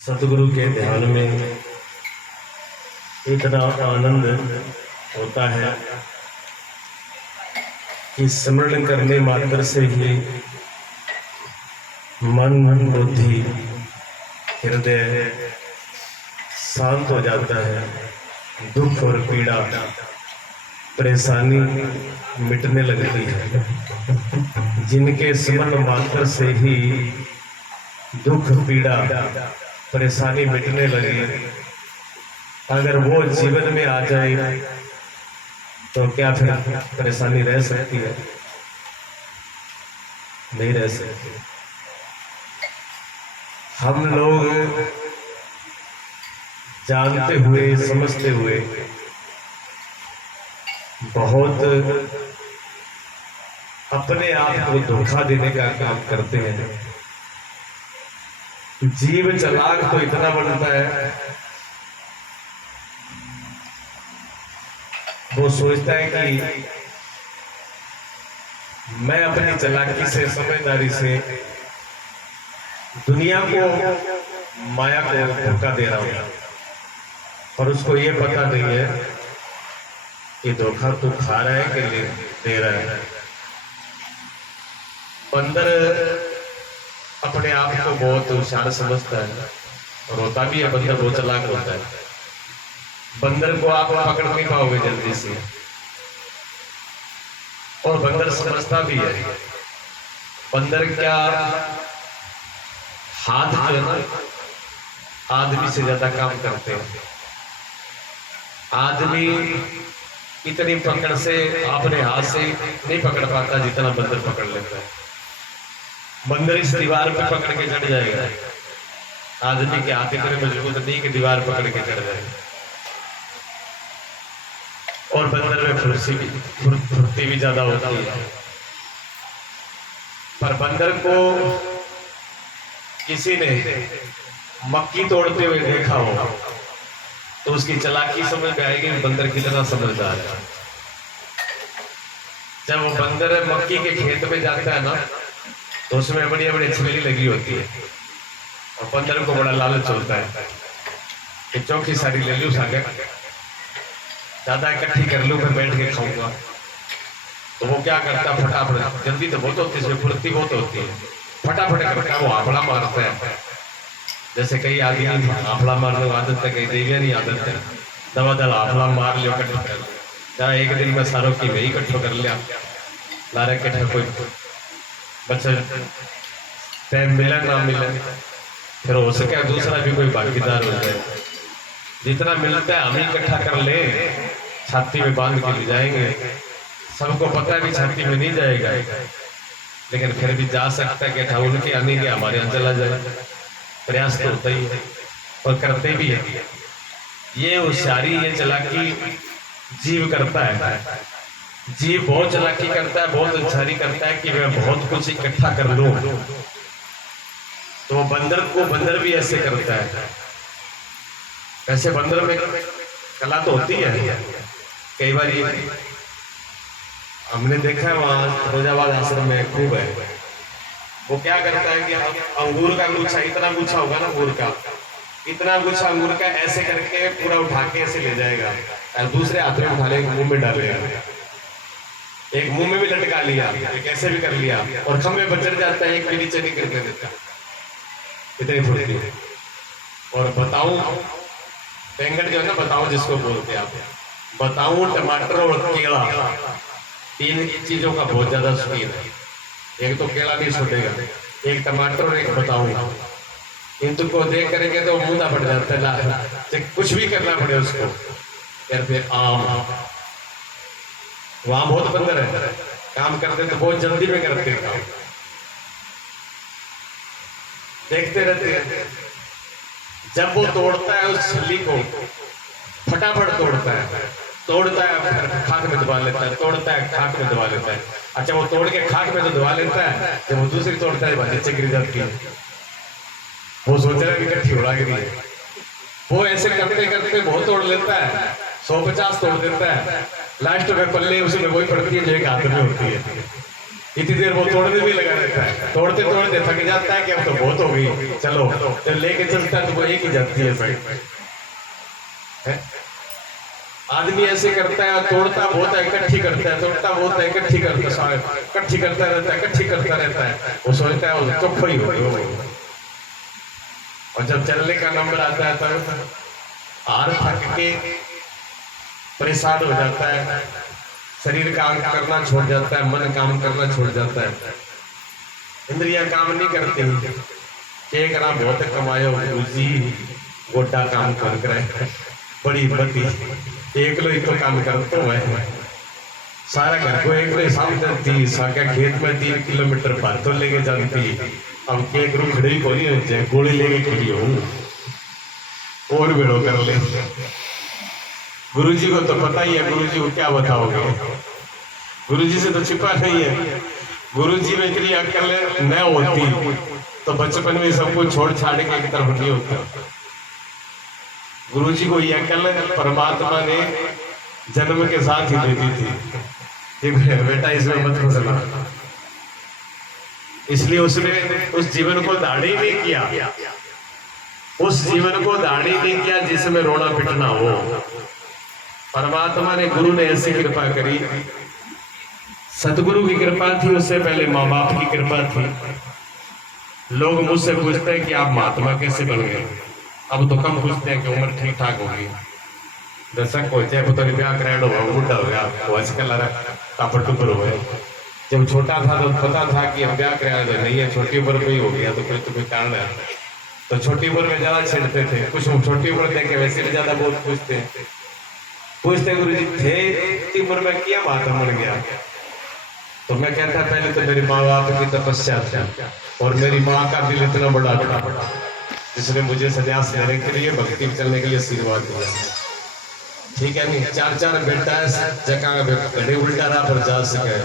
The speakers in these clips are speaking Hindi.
सतगुरु के ध्यान में इतना आनंद होता है कि स्मरण करने मात्र से ही मन बुद्धि हृदय शांत हो जाता है। दुख और पीड़ा परेशानी मिटने लगती है। जिनके स्मरण मात्र से ही दुख पीड़ा परेशानी मिटने लगे, अगर वो जीवन में आ जाए तो क्या फिर परेशानी रह सकती है? नहीं रह सकती। हम लोग जानते हुए समझते हुए बहुत अपने आप को धोखा देने का काम करते हैं। जीव चालाक तो इतना बनता है, वो सोचता है कि मैं अपनी चालाकी से समझदारी से दुनिया को माया को धोखा दे रहा हूं, और उसको ये पता नहीं है कि धोखा तो खा रहा है कि दे रहा है। बंदर अपने आप को बहुत होशियार समझता है और होता भी है। बंदर बहुत चालाक होता है। बंदर को आप पकड़ नहीं पाओगे जल्दी से, और बंदर समझता भी है। बंदर क्या हाथ जो है ना आदमी से ज्यादा काम करते हैं। आदमी इतनी पकड़ से अपने हाथ से नहीं पकड़ पाता जितना बंदर पकड़ लेता है। बंदर इस दीवार पे पकड़ के चढ़ जाएगा, आदमी के हाथ इतने मजबूत नहीं कि दीवार पकड़ के चढ़ जाएगा। और बंदर में फुर्ती भी ज्यादा होती है। पर बंदर को किसी ने मक्की तोड़ते हुए देखा हो तो उसकी चालाकी समझ में आएगी बंदर कितना समझदार है। जब वो बंदर मक्की के खेत में जाता है ना, तो उसमें बड़ी बड़ी छिलकी लगी होती है, और बंदर को बड़ा लालच होता है कि चौकी सारी ले लूं, सागर ज्यादा इकट्ठी कर लूं, फिर बैठ के खाऊंगा। तो वो क्या करता, फटाफट, जल्दी तो बहुत होती है, इसमें फुर्ती बहुत होती है, फटाफट करता वो आंवला मारता है। जैसे कई आदमी आंवला मारने की आदत है, कई देवियां नहीं आदत है। दवा दल आंवला मार लियो, इकट्ठा कर लिया, एक दिन में सारों की वही इकट्ठो कर लिया, लारे इकट्ठा कोई बच्चा टाइम मिले ना मिले, फिर हो सके दूसरा भी कोई भागीदार हो जाए। जितना मिलता है हम ही इकट्ठा कर ले, छाती में बांध के ले जाएंगे। सबको पता है कि छाती में नहीं जाएगा, लेकिन फिर भी जा सकता है कि उनके आने के हमारे यहाँ चला जाए। प्रयास तो होता ही है और करते भी है। ये होशियारी, ये चालाकी जीव करता है। जीव बहुत चालाकी करता है, बहुत होशियारी करता है कि मैं बहुत कुछ इकट्ठा कर लूं। तो वो बंदर को बंदर भी ऐसे करता है। वैसे बंदर में कला तो होती है। कई बार ये हमने देखा है, वहां रोजाबाद आश्रम में खूब है। वो क्या करता है कि अंगूर का गुच्छा, इतना गुच्छा होगा ना अंगूर का, इतना गुच्छा अंगूर का ऐसे करके पूरा उठा के ऐसे ले जाएगा, और दूसरे हाथ में उठा ले मुंह में डालेगा। एक मुंह में भी लटका लिया, एक ऐसे भी कर लिया, और खम्भे पर चढ़ जाता है, एक भी नीचे नहीं करने देता। इतनी फुर्ती है। और बताऊं, बैंगन जो है ना, बताऊं जिसको बोलते हैं आप, बताऊं, टमाटर और केला, तीन चीजों का बहुत ज्यादा शौकीन है। एक तो केला नहीं छूटेगा, एक टमाटर और एक बताऊं। इन तुमको देख करेंगे तो मुंह ना पड़ जाता है, कुछ भी करना पड़े उसको। यार फिर आम, वहां बहुत बंदर है, काम करते तो बहुत जल्दी में करते काम, देखते रहते हैं। जब वो तोड़ता है उस छल्ली को, फटाफट तोड़ता है, खाक में दबा लेता है, तोड़ता है, खाक में दबा लेता है। अच्छा, वो तोड़ के खाक में तो दबा लेता है, जब वो दूसरी तोड़ता है नीचे गिर जाती है। वो सोच रहा है इकट्ठी उड़ा गिरी है। वो ऐसे करते करते बहुत तोड़ लेता है, 150 तोड़ देता है। लास्ट में पल्ले उसमें वही पड़ती है जो एक हाथ में होती है। इतनी देर वो तोड़ने भी लगा रहता है, तोड़ते तोड़ते थक जाता है कि अब तो बहुत हो गई, चलो तो लेके चलता है तो वो एक ही जाती है भाई। आदमी ऐसे करता है, तोड़ता बहुत है इकट्ठी करता है, तोड़ता बहुत है इकट्ठी करता है, इकट्ठी करता रहता है, इकट्ठी करता रहता है, वो सोचता है वो चुप ही हो। और जब चलने का नंबर आता है तो हार थक के परेशान हो जाता है, शरीर काम करना छोड़ जाता है, मन काम करना छोड़ जाता है, इंद्रियां काम नहीं करती। एक ना बहुत कमायो जी, गोटा काम कर करे बड़ी बती, एक लो ही तो काम करता है, सारा घर को एक लो सामने साका खेत में 3 किलोमीटर भातों लेके जाती, अब के गुरु खड़ी को नहीं होते गोली लेके खड़ी हो और बेड़ो कर ले। गुरु जी को तो पता ही है, गुरु जी को क्या बताओगे, गुरु जी से तो छिपा नहीं है। गुरु जी में इतनी अकल न होती तो बचपन में सब कुछ छोड़ छाड़ के एक तरफ नहीं होता। गुरु जी को ये अकल परमात्मा ने जन्म के साथ ही दे दी थी कि बेटा इसमें मत फंसना, इसलिए उसने उस जीवन को दाढ़ी नहीं किया, उस जीवन को दाढ़ी नहीं किया जिसमें रोना पिटना हो। परमात्मा ने, गुरु ने ऐसी कृपा करी, सतगुरु की कृपा थी, उससे पहले माँ बाप की कृपा थी। लोग मुझसे पूछते हैं कि आप महात्मा कैसे बन गए, अब तो कम पूछते हैं कि उम्र ठीक ठाक होगी, दशक हो जाए तो ब्याह कराया हो, बुढ़ा हो गया वो आजकल कापड़ टुपर हो गए। जब छोटा था तो पता था कि हम ब्याह कराया तो नहीं है, छोटी उम्र में ही हो गया तो फिर तो कोई कारण है, तो छोटी उम्र में ज्यादा छेड़ते थे। कुछ छोटी उम्र देखे वैसे भी ज्यादा बहुत पूछते गुरु जी थे इतनी उम्र में क्या महात्मा बन गया। तो मैं कहता पहले तो मेरी माँ बाप की तपस्या थी और मेरी माँ का दिल इतना बड़ा जिसने मुझे संन्यास लेने के लिए, भक्ति में चलने के लिए आशीर्वाद दिया। ठीक है नहीं, 4 बेटा है, जगह घड़े उल्टा रहा पर जा सके,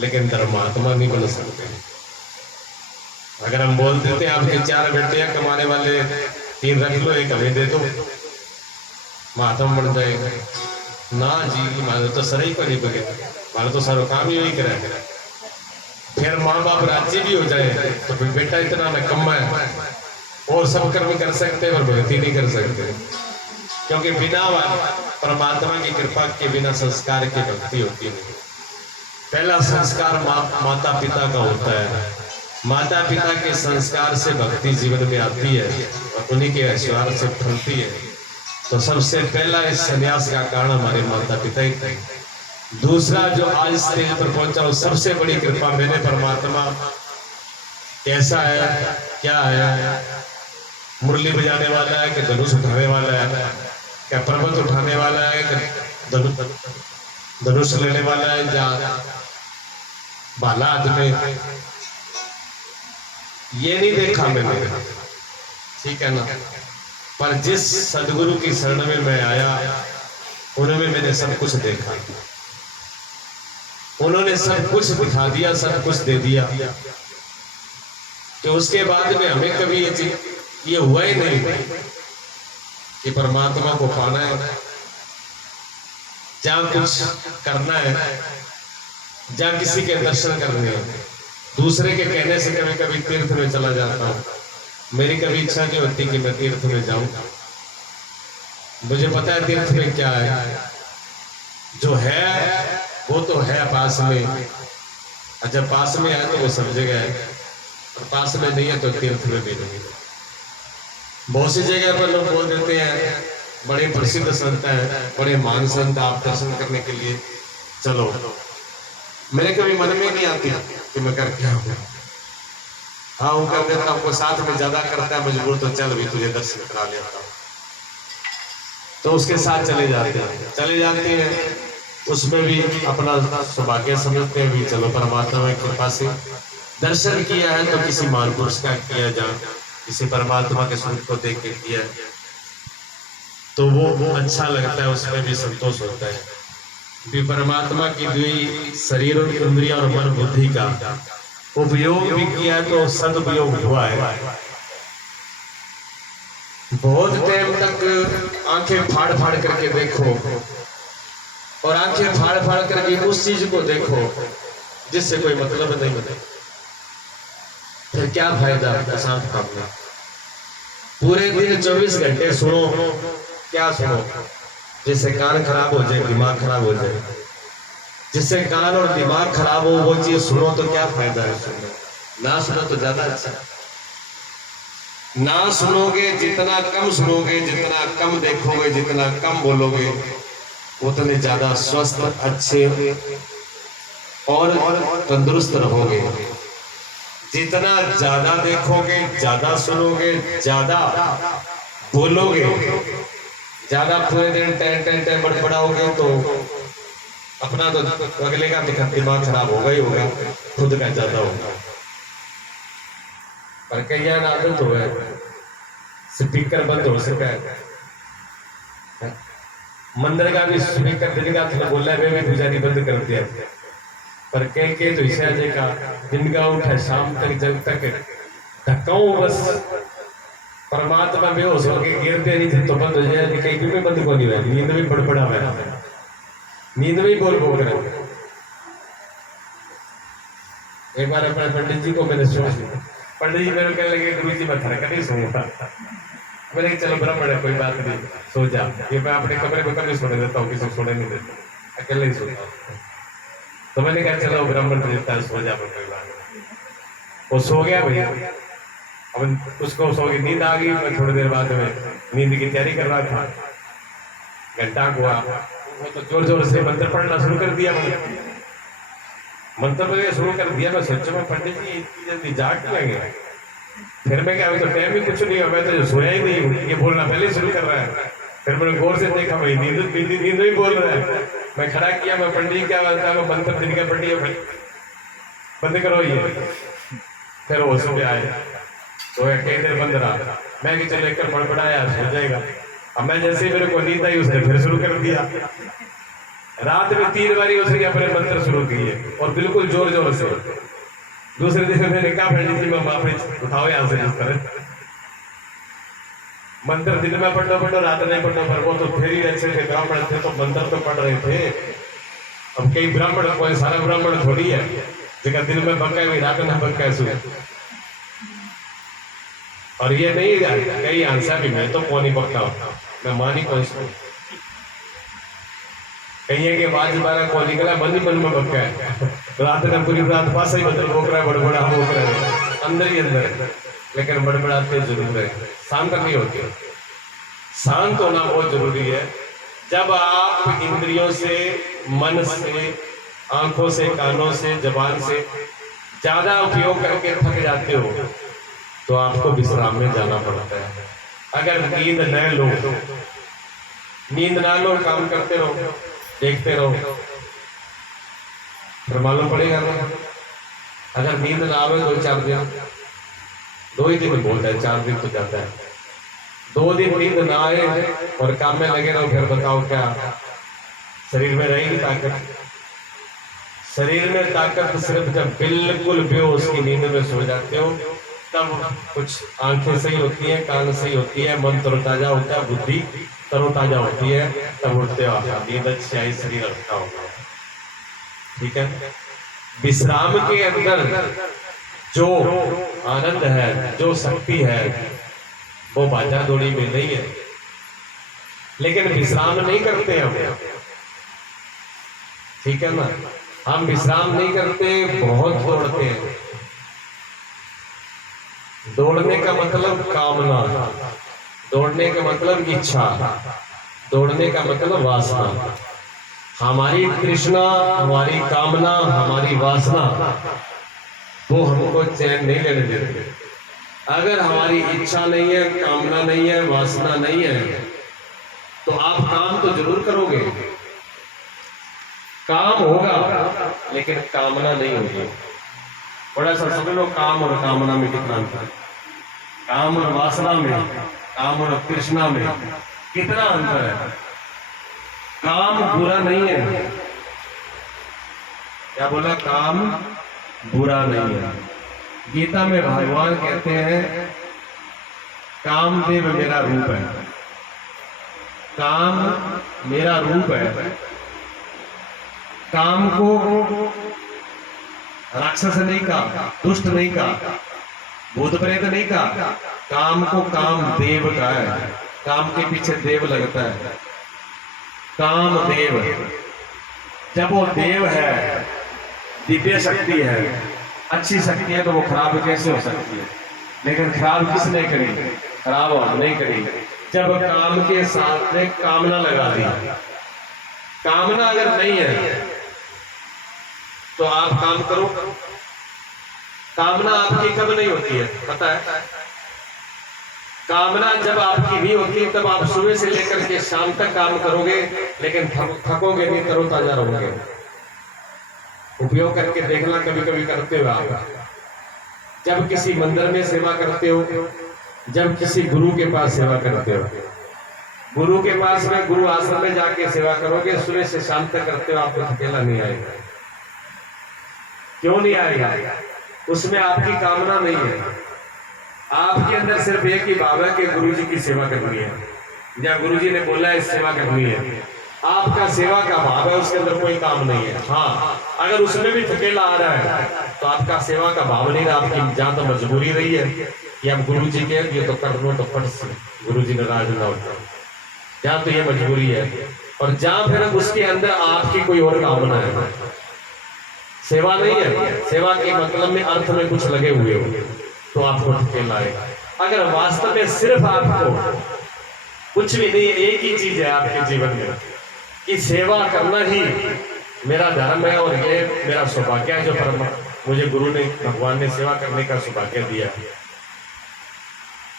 लेकिन धर्मात्मा नहीं बन सकते। अगर हम बोल देते हैं आपके 4 बेटे हैं, कमाने वाले 3 रख लो, 1 हमें दे दो, महात्मा बन जाएगा ना जी। हमारे तो सर ही को नहीं बगे, हमारा तो सारा काम ही वही करे। फिर माँ बाप राज्य भी हो जाए तो फिर बेटा इतना न कमा है और सब कर्म कर सकते हैं पर भक्ति नहीं कर सकते, क्योंकि बिना परमात्मा की कृपा के बिना संस्कार की भक्ति होती नहीं। पहला संस्कार माता पिता का होता है, माता पिता के संस्कार से भक्ति जीवन में आती है और उन्हीं के आशीर्वाद से फलती है। तो सबसे पहला इस संन्यास का कारण हमारे माता पिता ही थे। दूसरा जो आज स्टेज पर पहुंचा वो सबसे बड़ी कृपा मैंने परमात्मा कैसा है, क्या है, मुरली बजाने वाला है कि धनुष उठाने वाला है, क्या पर्वत उठाने वाला है कि धनुष लेने वाला है, या भाला आदमी, ये नहीं देखा मैंने, ठीक है ना। पर जिस सदगुरु की शरण में मैं आया उन्होंने मैंने सब कुछ देखा, उन्होंने सब कुछ दिखा दिया, सब कुछ दे दिया। तो उसके बाद में हमें कभी ये हुआ ही नहीं कि परमात्मा को पाना है, जहां कुछ करना है, जहां किसी के दर्शन करने हैं। दूसरे के कहने से कभी कभी तीर्थ में चला जाता हूँ, मेरी कभी इच्छा नहीं होती कि मैं तीर्थ में जाऊं। मुझे पता है तीर्थ में क्या है, जो है वो तो है पास में, और जब पास में है तो वो सब जगह है, और पास में नहीं है तो तीर्थ में भी नहीं। बहुत सी जगह पर लोग बोल देते हैं बड़े प्रसिद्ध संत हैं, बड़े महान संत, आप दर्शन करने के लिए चलो। मेरे कभी मन में नहीं आती कि मैं करके आऊँ। हाँ वो कर देता हूँ, साथ में ज्यादा करता है मजबूर तो चल भी तुझे दर्शन करा लेता हूँ, तो उसके साथ चले जाते हैं। उसमें भी अपना सौभाग्य समझते हैं भी, चलो परमात्मा की कृपा से दर्शन किया है तो किसी महान पुरुष का किया, जहाँ किसी परमात्मा के स्वरूप को देख के किया तो वो अच्छा लगता है, उसमें भी संतोष होता है कि परमात्मा की दी शरीर और इंद्रिया और मन बुद्धि का उपयोग भी किया तो सदुपयोग हुआ है। बहुत टाइम तक आंखें फाड़ फाड़ करके देखो और आंखें फाड़ फाड़ करके उस चीज को देखो जिससे कोई मतलब नहीं है, फिर क्या फायदा अशांत भावना। पूरे दिन 24 घंटे सुनो, क्या सुनो? जिससे कान खराब हो जाए, दिमाग खराब हो जाए। जिससे कान और दिमाग खराब हो वो चीज सुनो तो क्या फायदा है सुनने? ना सुनो तो ज्यादा अच्छा। ना सुनोगे, जितना कम सुनोगे, जितना कम देखोगे, जितना कम बोलोगे, उतने ज्यादा स्वस्थ, अच्छे और तंदुरुस्त रहोगे। जितना ज्यादा देखोगे, ज्यादा सुनोगे, ज्यादा बोलोगे, ज्यादा पूरे दिन टें बड़बड़ाओगे तो अपना तो अगले का दिमाग खराब होगा ही होगा, खुद का ज्यादा होगा। पर कई आदत हो है स्पीकर बंद हो सका है, मंदिर का भी स्पीकर दिन का थोड़ा बोला है, मैं भी पुजारी बंद कर दिया। पर कह के तो इसे अजय का दिन का उठा शाम तक जब तक धक्काओ बस परमात्मा बेहोश हो गए, गिरते नहीं थे तो बंद हो जाए। कहीं भी बंद को नहीं हुआ, नींद में बड़बड़ा हुआ, नींद में बोल बोल कर। एक बार अपने पंडित जी को मैंने सोच लिया, पंडित जी मेरे कहने लगे गुरु जी मैं थरका नहीं सोऊंगा। मैंने चलो ब्राह्मण है कोई बात नहीं, सो जा। ये मैं अपने कमरे में कभी सोने देता हूँ, किसी को सोने नहीं देता, अकेले ही सोता हूँ। तो मैंने कहा चलो ब्राह्मण देता है, सो जा, कोई बात नहीं। वो सो गया भैया। अब उसको सो गई, नींद आ गई। मैं थोड़ी देर बाद में नींद की तैयारी कर रहा था, घंटा हुआ, वो तो जोर जोर से मंत्र पढ़ना शुरू कर दिया। मैंने मंत्र पढ़ना शुरू कर दिया। मैं सोचा मैं पंडित जी इतनी जल्दी जाग लेंगे। फिर मैं क्या, तो टाइम भी कुछ नहीं हुआ, मैं तो सोया ही नहीं हूँ, ये बोलना पहले शुरू कर रहा है। फिर मैंने गौर से देखा भाई नींद ही बोल रहा है। मैं खड़ा किया, मैं पंडित जी क्या बात है, मैं मंत्र दिन का पंडित भाई बंद करो ये। फिर वो सो आए तो कई देर बंद रहा। मैं कि चलो एक बड़बड़ाया सो जाएगा। अब मैं जैसे ही मेरे को नींद आई उसने फिर शुरू कर दिया। रात में 3 बारी उसने अपने मंत्र शुरू किए और बिल्कुल जोर जोर से। दूसरे दिन मैंने कहा पंडित जी मैं वापस उठाओ यहाँ से, इस तरह मंत्र दिन में पढ़ो रात नहीं पढ़ो। पर वो तो फिर ही अच्छे थे, ब्राह्मण थे तो मंत्र तो पढ़ रहे थे। अब कई ब्राह्मण, कोई सारा ब्राह्मण थोड़ी है जगह दिन में बक्का हुई रात में बक्का है। और ये नहीं कई आंसर भी मैं तो कौन ही पक्का होता, मैं मानी कौन सा कहीं के बाद बारह कौन निकला, मन ही मन में बक्का है। रात में पूरी रात पास ही मतलब भोक रहा है, बड़बड़ा भोक रहा है अंदर ही अंदर, लेकिन बड़बड़ाते जरूर है। शांत नहीं होती, शांत होना बहुत जरूरी है। जब आप इंद्रियों से, मन से, आंखों से, कानों से, जबान से ज्यादा उपयोग करके थक जाते हो तो आपको विश्राम में जाना पड़ता है। अगर नींद न लो, नींद ना लो, काम करते रहो, देखते रहो, फिर मालूम पड़ेगा ना। अगर नींद ना आवे 2-4 दिन, 2 ही दिन बोलता है, 4 दिन तो जाता है। 2 दिन नींद ना आए और काम में लगे रहो, फिर बताओ क्या शरीर में रहेगी ताकत? शरीर में ताकत सिर्फ जब बिल्कुल बेहोश की नींद में सो जाते हो तब कुछ आंखें सही होती हैं, कान सही होती है, मन तरोताजा होता है, बुद्धि तरोताजा होती है, तब उठते हो। नींद अच्छी आई, शरीर अच्छा होगा। ठीक है, विश्राम के अंदर जो आनंद है, जो शक्ति है, वो भाजा दौड़ी में नहीं है। लेकिन विश्राम नहीं करते हम, ठीक है ना, हम विश्राम नहीं करते, बहुत दौड़ते हैं। दौड़ने का मतलब कामना, दौड़ने का मतलब इच्छा, दौड़ने का मतलब वासना। हमारी तृष्णा, हमारी कामना, हमारी वासना वो हमको चैन नहीं लेने देते। अगर हमारी इच्छा नहीं है, कामना नहीं है, वासना नहीं है तो आप काम तो जरूर करोगे, काम होगा लेकिन कामना नहीं होगी। बड़ा सा समझ लो, काम और कामना में कितना अंतर, काम और वासना में, काम और तृष्णा में कितना अंतर है। काम बुरा नहीं है, क्या बोला? काम बुरा नहीं है। गीता में भगवान कहते हैं कामदेव मेरा रूप है, काम मेरा रूप है। काम को राक्षस नहीं कहा, दुष्ट नहीं कहा, भूत प्रेत नहीं कहा, काम को काम देव का है। काम के पीछे देव लगता है, काम देव। जब वो देव है, दिव्य शक्ति है, अच्छी शक्ति है, तो वो खराब कैसे हो सकती है? लेकिन खराब किसने करी? खराब नहीं करी। जब काम के साथ में कामना लगा दी। कामना अगर नहीं है तो आप काम करो। कामना आपकी कब नहीं होती है पता है? कामना जब आपकी नहीं होती तब आप सुबह से लेकर के शाम तक काम करोगे, लेकिन थकोगे नहीं, तरोताजा रहोगे। उपयोग करके देखना, कभी कभी करते हो आप। जब किसी मंदिर में सेवा करते हो, जब किसी गुरु के पास सेवा करते हो, गुरु के पास में गुरु आश्रम में जाके सेवा करोगे, सुबह से शाम तक करते हो, आपको थकेला नहीं आएगा। क्यों नहीं आएगा? उसमें आपकी कामना नहीं है। आपके अंदर सिर्फ एक ही भाव है कि गुरु जी की सेवा करनी है, या गुरु जी ने बोला है सेवा करनी है। आपका सेवा का भाव है, उसके अंदर कोई काम नहीं है। हाँ, अगर उसमें भी थकेला आ रहा है तो आपका सेवा का भाव नहीं रहा। आपकी जहां तो मजबूरी रही है कि अब गुरु जी के ये तो कर लो, तो फट से गुरु जी नाराज ना होता, जहां तो ये मजबूरी है। और जहां फिर उसके अंदर आपकी कोई और कामना है, सेवा नहीं है, सेवा के मतलब में अर्थ में कुछ लगे हुए हो, तो आपको थकेला आएगा। अगर वास्तव में सिर्फ आपको कुछ भी नहीं, एक ही चीज है आपके जीवन में कि सेवा करना ही मेरा धर्म है और ये मेरा सौभाग्य है, जो परम मुझे गुरु ने, भगवान ने सेवा करने का सौभाग्य दिया,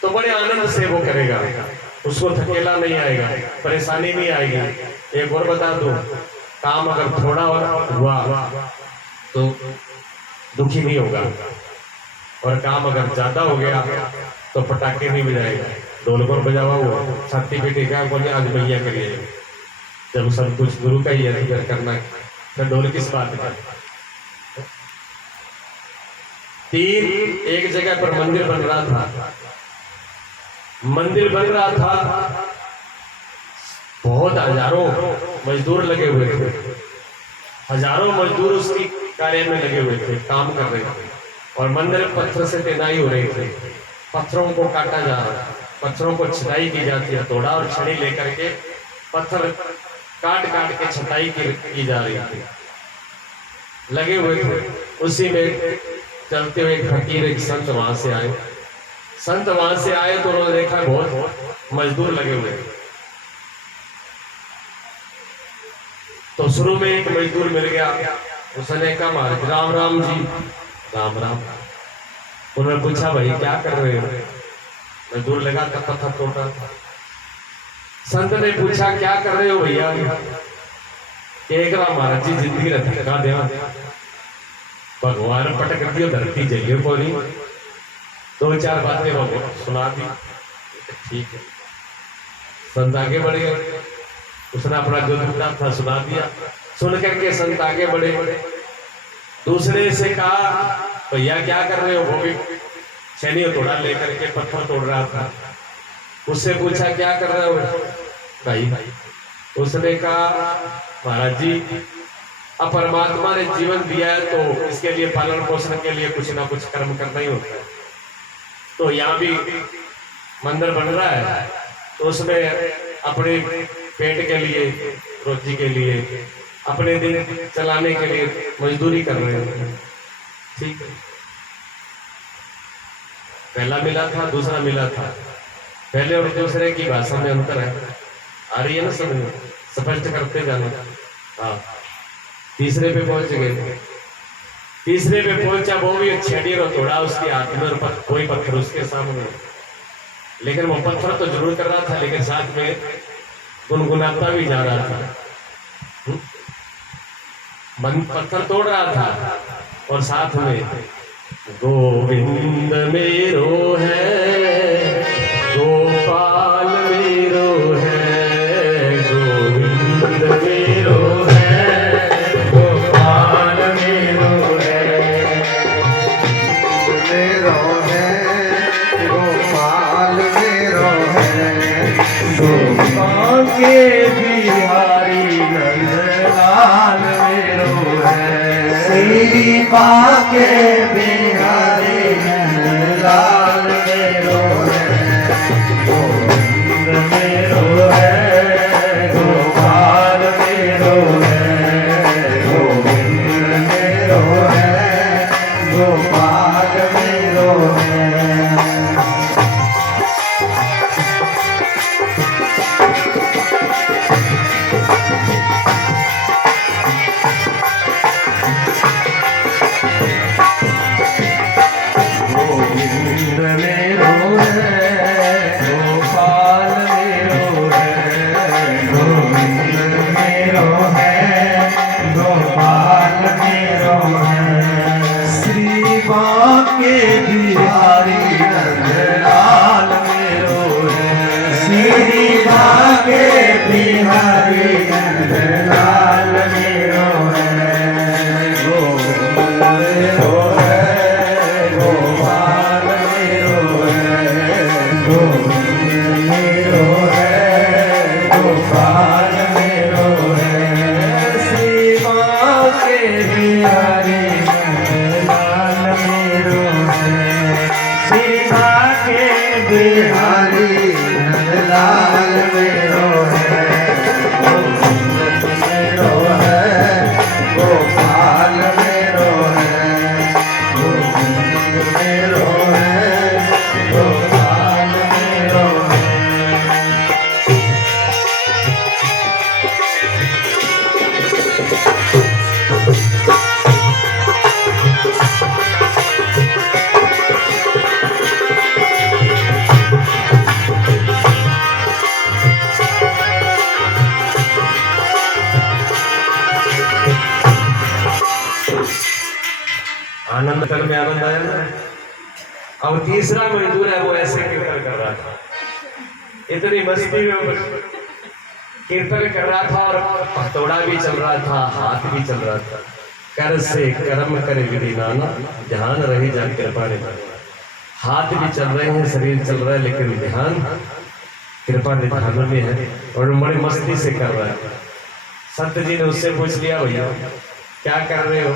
तो बड़े आनंद से वो करेगा। उसको थकेला नहीं आएगा, परेशानी नहीं आएगी। एक और बता दो, काम अगर थोड़ा हुआ तो दुखी नहीं होगा, और काम अगर ज्यादा हो गया तो पटाखे नहीं बजाएगा, ढोल पर बजावा हुआ छाती पे टेका, बोले आज भैया करिए। जब सब कुछ गुरु का ही है तो करना, फिर ढोल किस बात का? तीन, एक जगह पर मंदिर बन रहा था, मंदिर बन रहा था, बहुत हजारों मजदूर लगे हुए थे, हजारों मजदूर उसकी कार्य में लगे हुए थे, काम कर रहे थे, और मंदिर पत्थर से तैनाई हो रही थी। पत्थरों को काटा जा रहा है, पत्थरों को छटाई की जाती है, तोड़ा और छड़ी लेकर के पत्थर काट काट के छटाई की जा रही थी, लगे हुए थे। उसी में चलते हुए एक फकीर, एक संत वहां से आए। संत वहां से आए तो उन्होंने देखा बहुत मजदूर लगे हुए, तो शुरू में एक मजदूर मिल गया। उसने कहा महाराज राम राम जी। राम राम। उन्होंने पूछा भाई क्या कर रहे हो? मजदूर लगा था पत्थर तोड़ रहा था। संत ने पूछा क्या कर रहे हो भैया? एक राम महाराज जी जिंदगी रखा दे, भगवान पटक दियो धरती जलियो को नहीं, दो चार बातें वो सुना दी। ठीक है, संत आगे बढ़ गए, उसने अपना जो दुखड़ा था सुना दिया। सुन करके संत आगे बढ़े, दूसरे से कहा भैया क्या कर रहे हो? वो भी छेनी तोड़ा लेकर के पत्थर तोड़ रहा था। उससे पूछा क्या कर रहे हो भाई? उसने कहा महाराज जी अब परमात्मा ने जीवन दिया है तो इसके लिए पालन पोषण के लिए कुछ ना कुछ कर्म करना ही होता है। तो यहाँ भी मंदिर बन रहा है तो उसमें अपने पेट के लिए, रोजी के लिए, अपने दिन चलाने के लिए मजदूरी कर रहे हैं। ठीक है, पहला मिला था, दूसरा मिला था। पहले और दूसरे की भाषा में अंतर है, आ रही है ना समझ? स्पष्ट करते जाना। हाँ, तीसरे पे पहुंच गए। तीसरे पे पहुंचा, वो भी छेड़ी और तोड़ा उसके हाथ में, और कोई पत्थर उसके सामने। लेकिन वो पत्थर तो जरूर कर रहा था, लेकिन साथ में गुनगुनाता भी जा रहा था। पत्थर तोड़ रहा था और साथ में गोविंद मेरो है, गोपाल मेरो है, गोविंद मेरो है, गोपाल मेरो है, मेरो है, गोपाल मेरो है, गोपाल के बिहारी नंदलाल मेरो है, श्री बाके बिहारी लाल मेरो है, गोविंद मेरो है, गोपाल मेरो है, गोविंद मेरो है, गोपाल मेरो है। गोविंद मेरो है, गोपाल मेरो है, गोविंद मेरो है, गोपाल मेरो है। श्री बाके बिहारी नंदलाल मेरो है, श्री बाके बिहारी नंदलाल मेरो है। गोविंद मेरो है, गोपाल मेरो है, गोविंद मेरो है, गोपाल मेरो है। श्री बाके बिहारी नंदलाल मेरो है, श्री बाके बिहारी नंदलाल मेरो है। गोविंद मेरो है, गोपाल मेरो है, गोविंद मेरो है, गोपाल मेरो है। आनंद कर में आनंद आया ना। अब तीसरा मजदूर है, वो ऐसे कीर्तन कर रहा था, इतनी मस्ती में कीर्तन कर रहा था और हथौड़ा भी चल रहा था, हाथ भी चल रहा था। कर से कर्म करे विधि नाना, ध्यान रही जान कृपा ने। हाथ भी चल रहे हैं, शरीर चल रहा है, लेकिन ध्यान कृपा निधान में है और बड़ी मस्ती से कर रहा है। संत जी ने उससे पूछ लिया, भैया क्या कर रहे हो?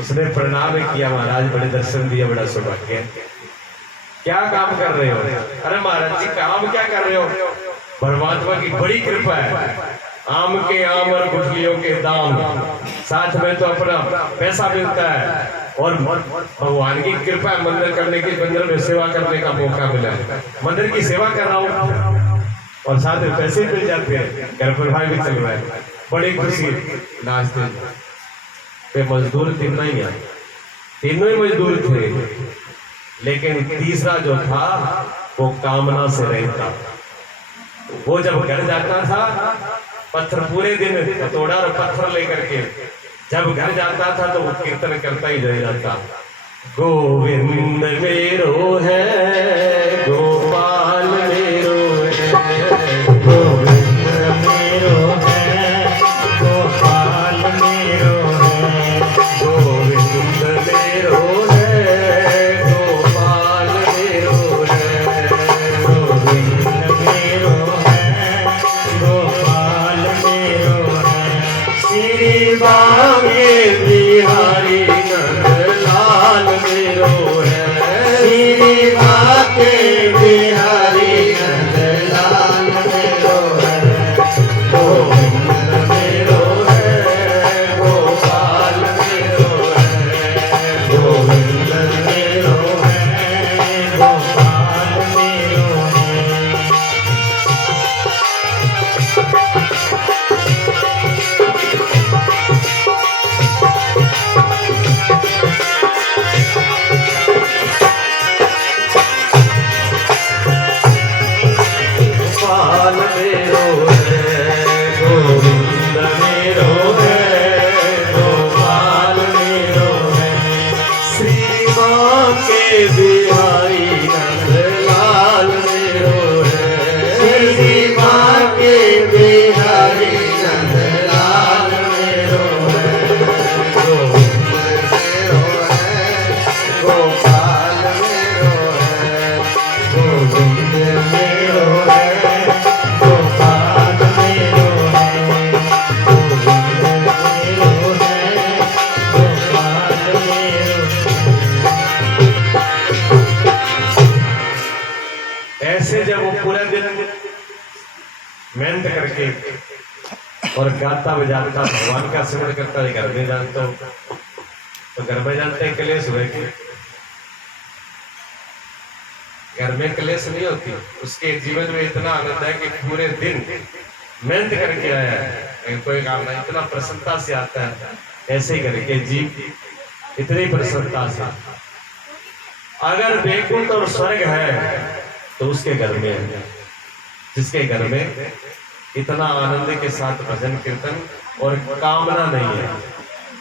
उसने प्रणाम किया, महाराज बड़े दर्शन दिए, बड़ा सौभाग्य। क्या काम कर रहे हो? अरे महाराज जी काम क्या कर रहे हो, परमात्मा की बड़ी कृपा है, आम के आम और गुठलियों के दाम, साथ में तो अपना पैसा मिलता है और भगवान की कृपा है, मंदिर करने की, मंदिर में सेवा करने का मौका मिला है, मंदिर की सेवा कर रहा हूँ और साथ में पैसे मिल जाते हैं, घर परिवार भी चल रहा है, बड़ी खुशी नाचते। वे मजदूर तीनों ही आए, तीनों ही मजदूर थे, लेकिन तीसरा जो था वो कामना से रहता। वो जब घर जाता था, पत्थर पूरे दिन हथौड़ा और पत्थर लेकर के जब घर जाता था तो वो कीर्तन करता ही रह जाता। गोविंद मेरो है, गोपाल मेरो है, गोविंद मेरो है, गोपाल मेरो है, गोविंद मेरो है, गोपाल मेरो है, गोविंद मेरो है, गोपाल मेरो है। श्री बाके बिहारी नंदलाल मेरो है, श्री बाके बिहारी नंदलाल मेरो है। गोविंद मेरो है, गोपाल मेरो है, गोविंद मेरो है, गोपाल मेरो है। गोपाल मेरो है, गोविंद मेरो है, गोपाल मेरो है। श्री बाके बिहारी नंदलाल मेरो है, श्री बाके बिहारी नंदलाल मेरो है। गोविंद मेरो है, गोपाल मेरो है, गोविंद मेरो है, गोपाल मेरो है। मेहनत करके और गाता बजाता भगवान का सिमरण करता है, घर में जानते हो तो घर में जानते हैं कलेश हुए कि घर में कलेश नहीं होती। उसके जीवन में इतना आनंद है कि पूरे दिन मेहनत करके आया है, कोई काम नहीं, इतना प्रसन्नता से आता है। ऐसे ही करके जीव इतनी प्रसन्नता से, अगर वैकुंठ और स्वर्ग है तो उसके घर में है, जिसके घर में इतना आनंद के साथ भजन कीर्तन और कामना नहीं है।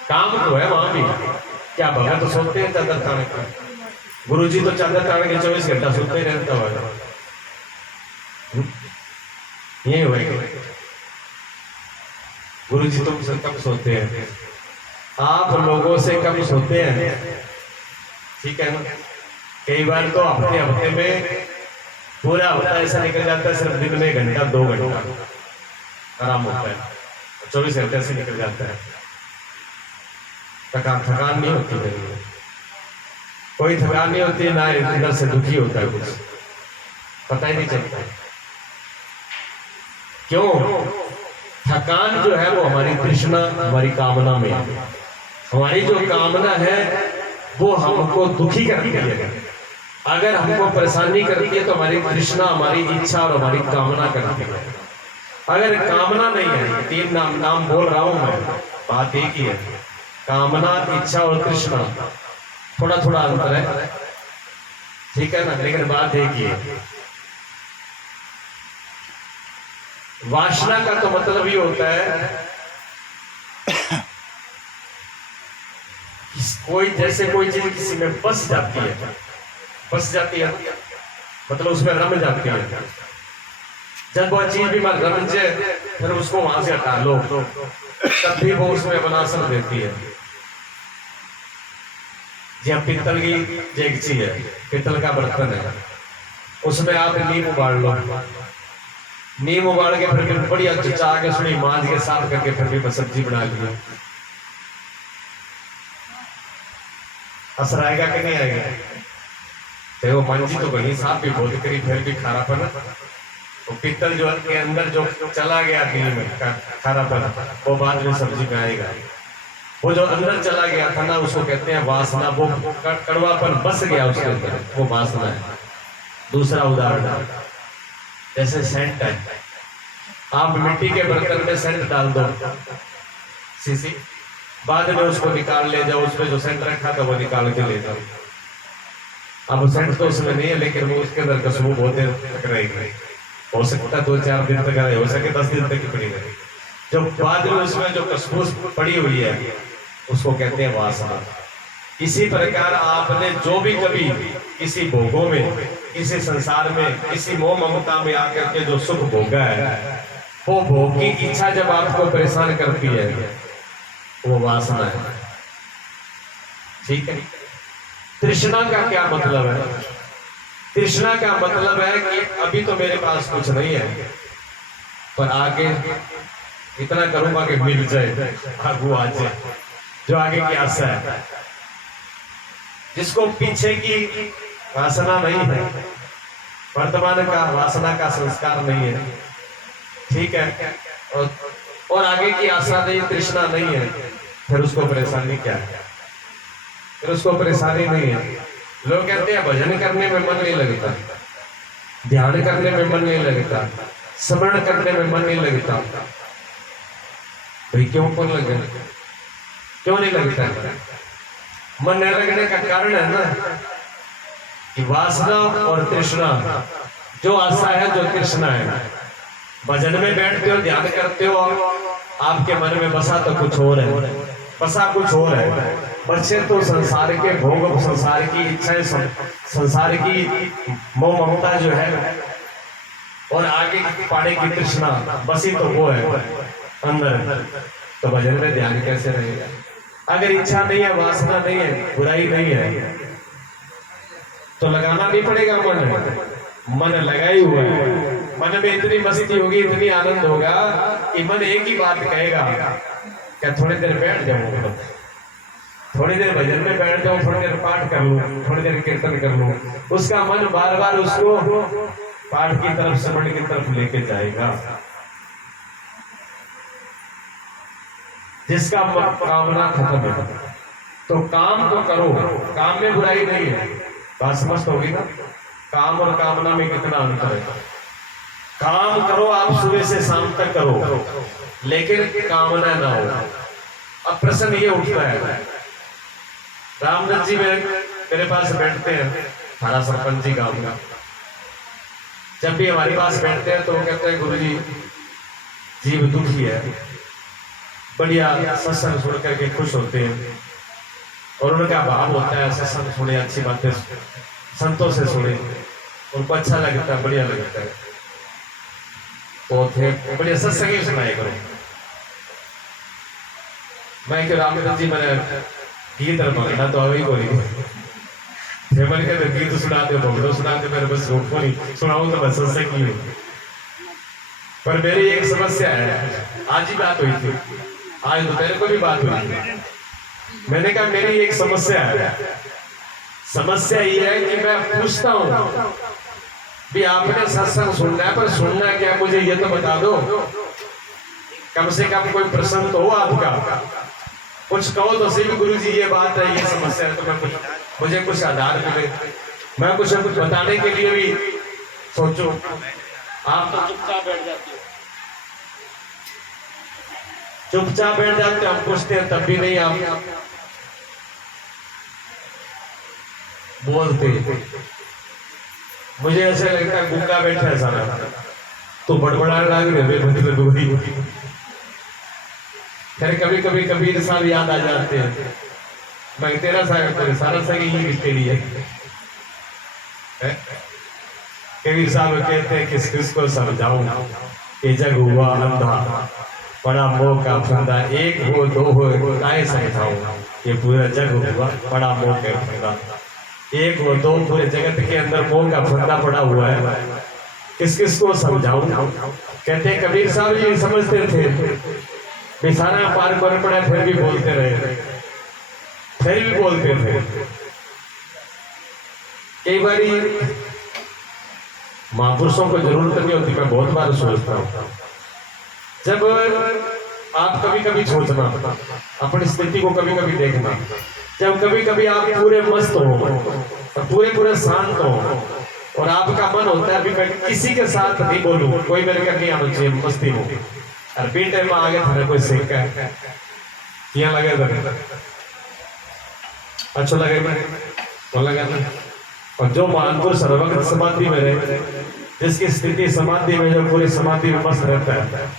काम तो है वहां भी, क्या भगत तो सोते हैं चादर तान के, गुरु जी तो चादर तान के 24 घंटा सोते ही रहता है। यही हुआ गुरु जी तुम कब सोते हैं, आप लोगों से कम सोते हैं, ठीक है ना। कई बार तो हफ्ते हफ्ते में पूरा हफ्ता ऐसा निकल जाता है, सिर्फ दिन में 1 घंटा 2 घंटा आराम होता है, 24 घंटे से निकल जाता है। थकान नहीं होती है, कोई थकान नहीं होती, ना अंदर से दुखी होता है, कुछ पता ही नहीं चलता। क्यों? थकान जो है वो हमारी तृष्णा, हमारी कामना में, हमारी जो कामना है वो हमको दुखी करती है। अगर हमको परेशानी करती है तो हमारी तृष्णा, हमारी इच्छा और हमारी कामना करती है। अगर कामना नहीं है, 3 नाम बोल रहा हूं मैं, बात एक ही है, कामना, इच्छा और तृष्णा, थोड़ा थोड़ा अंतर है, ठीक है ना, लेकिन बात एक ही है। वासना का तो मतलब ही होता है कोई, जैसे कोई चीज किसी में बस जाती है, मतलब उसमें रम जाती है। जब वह चीज भी रम जाए फिर उसको वहां से हटा लो, तब भी वो उसमें अपना असर देती है। जब पित्तल की डेगची है, पित्तल का बर्तन है, उसमें आप नीम उबाल लो, नीम उबाल के फिर बढ़िया चचा के सुनी मांझ के साफ करके फिर भी सब्जी बना ली, असर आएगा कि नहीं आएगा? चाहे वो मांझी तो बनी साफ भी बहुत करी, फिर भी खारापन, तो पित्तल जो के अंदर जो चला गया नीम में खारापन, वो बाद में सब्जी में आएगा। वो जो अंदर चला गया था ना, उसको कहते हैं वासना, वो कड़वापन बस गया उसके अंदर, वो वासना है। दूसरा उदाहरण, जैसे सेंट है, आप मिट्टी के बर्तन में सेंट डाल दो सीसी, बाद में उसको निकाल ले जाओ, उसमें जो सेंट रखा था वो निकाल के ले जाओ। अब सेंट तो उसमें नहीं है, लेकिन वो उसके अंदर खुशबू बहुत देर तक रहेगी, हो सकता है 2-4 दिन तक रहे, हो सके 10 दिन तक की पड़ी रहे। जो बाद में उसमें जो खुशबू पड़ी हुई है उसको कहते हैं वासना। इसी प्रकार आपने जो भी कभी किसी भोगों में, किसी संसार में, किसी मोह ममता में आकर के जो सुख भोगा है, वो भोग की इच्छा जब आपको परेशान करती है वो वासना है, ठीक है। तृष्णा का क्या मतलब है? तृष्णा का मतलब है कि अभी तो मेरे पास कुछ नहीं है, पर आगे इतना करूंगा कि मिल जाए, आगू आ जाए, जो आगे की आशा है। जिसको पीछे की वासना नहीं है, वर्तमान का वासना का संस्कार नहीं है, ठीक है, और आगे की आशा नहीं, तृष्णा नहीं है, फिर उसको परेशानी क्या है? फिर उसको परेशानी नहीं है। लोग कहते हैं भजन करने में मन नहीं लगता, ध्यान करने में मन नहीं लगता, स्मरण करने में मन नहीं लगता। भाई क्यों मन लगे, क्यों नहीं लगता? मन न लगने का कारण है ना कि वासना और तृष्णा, जो आशा है, जो तृष्णा है। भजन में बैठते हो, ध्यान करते हो, आपके मन में बसा तो कुछ और है, बसा कुछ और है, बच्चे तो संसार के भोग, संसार की इच्छाएं, संसार की मोह ममता जो है, और आगे पाने की तृष्णा बसी तो वो है अंदर। तो भजन में ध्यान कैसे रहेगा? अगर इच्छा नहीं है, वासना नहीं है, बुराई नहीं है, तो लगाना नहीं पड़ेगा मन लगा ही हुआ है। मन में इतनी मस्ती होगी, इतनी आनंद होगा कि मन एक ही बात कहेगा, क्या थोड़ी देर बैठ जाऊं, थोड़ी देर भजन में बैठ जाऊं, थोड़ी देर पाठ कर लूं, थोड़ी देर कीर्तन कर लूं। उसका मन बार बार उसको पाठ की तरफ, श्रवण की तरफ लेके जाएगा। जिसका कामना खत्म है। तो काम तो करो, काम में बुराई नहीं है। बात समझ होगी ना? काम और कामना में कितना अंतर है। काम करो आप सुबह से शाम तक करो, लेकिन कामना ना हो। अब प्रश्न ये उठता है, रामदत्त जी मेरे पास बैठते हैं, हमारा सरपंच जी गांव का। जब भी हमारे पास बैठते हैं तो वो कहते हैं, गुरु जी जीव दुखी है, बढ़िया सत्संग सुन करके खुश होते हैं। और उनका भाव होता है सत्संग सुने, अच्छी बातें संतों से सुने, उनको अच्छा लगता है, बढ़िया लगता है। तो थे बढ़िया सत्संग ही सुनाया करो। मैं कि रामदत्त जी मैंने गीत रखना तो अभी बोली मैंने कहते गीत सुनाते भगड़ो सुनाते, मेरे बस रोक को नहीं सुनाऊं तो मैं सत्संग ही हूँ। पर मेरी एक समस्या है, आज ही बात हुई थी, आज दोपहर को भी बात हुई थी। मैंने कहा मेरी एक समस्या है, समस्या ये है कि मैं पूछता हूँ भी आपने सत्संग सुनना है, पर सुनना क्या मुझे ये तो बता दो, कम से कम कोई प्रश्न तो हो आपका, कुछ कहो तो सही, गुरु जी ये बात है, ये समस्या है, तो मैं कुछ मुझे कुछ आधार मिले, मैं कुछ बताने के लिए भी सोचो। आप तो चुपचाप बैठ जाते हो, चुपचाप बैठ जाते हो, हम पूछते हैं तब भी नहीं आप बोलते। मुझे ऐसे लगता है गुंगा बैठा है सारा, तो बड़बड़ाने लग रहे। फिर कभी कभी कबीर साहब याद आ जाते हैं, मैं तेरा सारा संग ही किसके लिए है? कबीर साहब कहते हैं किस किस को समझाऊं, ये जग हुआ अंधा, बड़ा मोह का फंदा, एक हो दो हो काय समझाऊं, ये पूरा जग हुआ बड़ा मोह का फंदा, एक हो दो, पूरे जगत के अंदर मोह का फंदा पड़ा हुआ है, किस किस को समझाऊं। कहते हैं कबीर साहब ये समझते थे बेसारा पार कर पड़ा, फिर भी बोलते रहे, फिर भी बोलते थे। कई बार महापुरुषों को जरूरत नहीं होती, मैं बहुत बार सोचता हूँ। जब आप कभी कभी सोचना, अपनी स्थिति को कभी कभी देखना, जब कभी कभी आप पूरे मस्त हो, पूरे शांत हो, और आपका मन होता है मैं किसी के साथ नहीं बोलूं, कोई मेरे का नहीं आना चाहिए, मस्ती हो, और बीच टाइम में आगे था कोई सीख है क्या लगे अच्छा लगे तो लगा ना। और जो महापुरुष सर्वगत समाधि में रहे, जिसकी स्थिति समाधि में, जो पूरी समाधि में मस्त रहता है,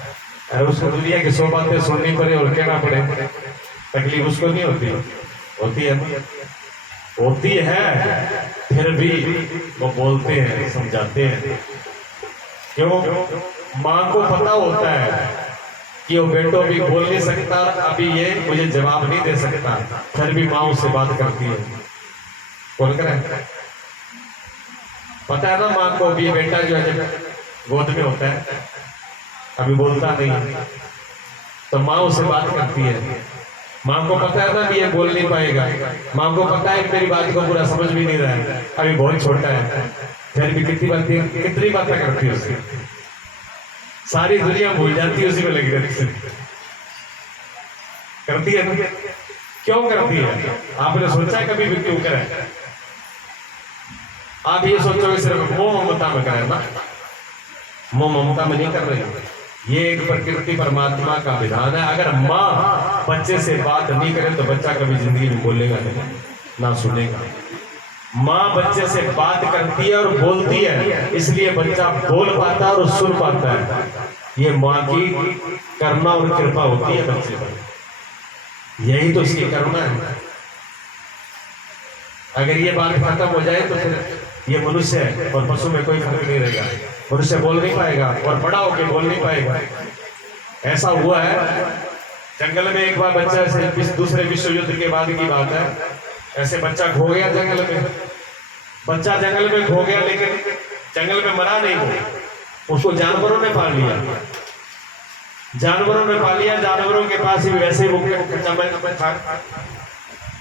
और उसको दुनिया की 100 बातें सुननी पड़े और कहना पड़े, तकलीफ उसको नहीं होती, होती है, होती है, फिर भी वो बोलते हैं, समझाते हैं। क्यों? माँ को पता होता है कि वो बेटो भी बोल नहीं सकता, अभी ये मुझे जवाब नहीं दे सकता, फिर भी माँ उससे बात करती है, बोल कर पता है ना माँ को भी बेटा जो है गोद में होता है, अभी बोलता नहीं, तो माँ उससे बात करती है। माँ को पता है ना कि ये बोल नहीं पाएगा, माँ को पता है कि मेरी बात को पूरा समझ भी नहीं रहा है, अभी बहुत छोटा है, फिर भी कितनी बातें करती है उससे, सारी दुनिया भूल जाती है, उसी में लगी रहती है, करती है ना? क्यों करती है? आपने सोचा कभी भी क्यों करे? आप ये सोचो सिर्फ मोह ममता में करें ना, मोह ममता में नहीं कर रही, ये एक प्रकृति परमात्मा का विधान है। अगर माँ बच्चे से बात नहीं करे तो बच्चा कभी जिंदगी में बोलेगा नहीं, ना सुनेगा। माँ बच्चे से बात करती है और बोलती है, इसलिए बच्चा बोल पाता है और सुन पाता है। ये माँ की करुणा और कृपा होती है बच्चे पर, यही तो इसकी करुणा है। अगर ये बात खत्म हो जाए तो फिर ये मनुष्य है और पशु में कोई फर्क नहीं रहेगा, मनुष्य बोल नहीं पाएगा और बड़ा होकर बोल नहीं पाएगा। ऐसा हुआ है जंगल में एक बार बच्चा, ऐसे दूसरे विश्व युद्ध के बाद की बात है, ऐसे बच्चा खो गया जंगल में, बच्चा जंगल में खो गया, लेकिन जंगल में मरा नहीं वो, उसको जानवरों ने पाल लिया, जानवरों ने पाल लिया, जानवरों के पास ही वैसे ही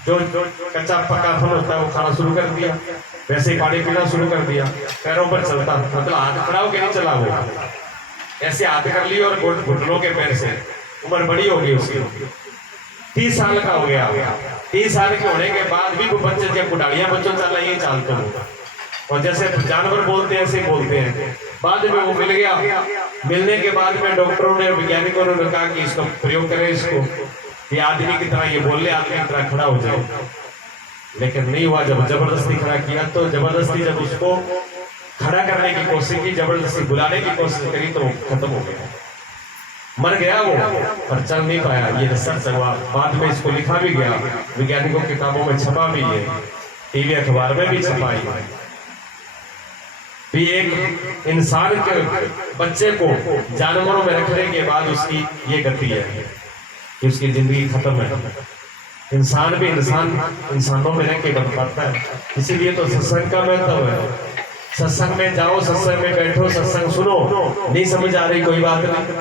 जो कच्चा पक्का फल होता है वो खाना शुरू कर दिया, वैसे ही पानी पीना शुरू कर दिया, पैरों पर चलता, मतलब हाथ खड़ा होकर नहीं चला, वो ऐसे हाथ कर लिया और घुटनों के पैर से, उम्र बड़ी हो गई उसकी, 30 साल का हो गया, 30 साल के होने के बाद भी वो बच्चे जब बुढ़ाड़ियां बच्चों चल रही है चालते हो, और जैसे जानवर बोलते हैं ऐसे बोलते हैं। बाद में वो मिल गया, मिलने के बाद में डॉक्टरों ने वैज्ञानिकों ने कहा कि इसका प्रयोग करें, इसको ये आदमी की तरह ये बोल ले, आदमी की तरह खड़ा हो जाए, लेकिन नहीं हुआ। जब जबरदस्ती खड़ा किया तो जबरदस्ती जब उसको खड़ा करने की कोशिश की, जबरदस्ती बुलाने की कोशिश करी तो खत्म हो गया, मर गया वो, पर चल नहीं पाया। ये रिसर्च हुआ, बाद में इसको लिखा भी गया, वैज्ञानिकों की किताबों में छपा भी है, टीवी अखबार में भी छपा है भी एक इंसान के बच्चे को जानवरों में रखने के बाद उसकी ये गति है कि उसकी जिंदगी खत्म है। इंसान भी इंसानों में रह के बन पाता है। इसीलिए तो सत्संग का महत्व है। सत्संग में जाओ, सत्संग में बैठो, सत्संग सुनो। नहीं समझ आ रही कोई बात नहीं,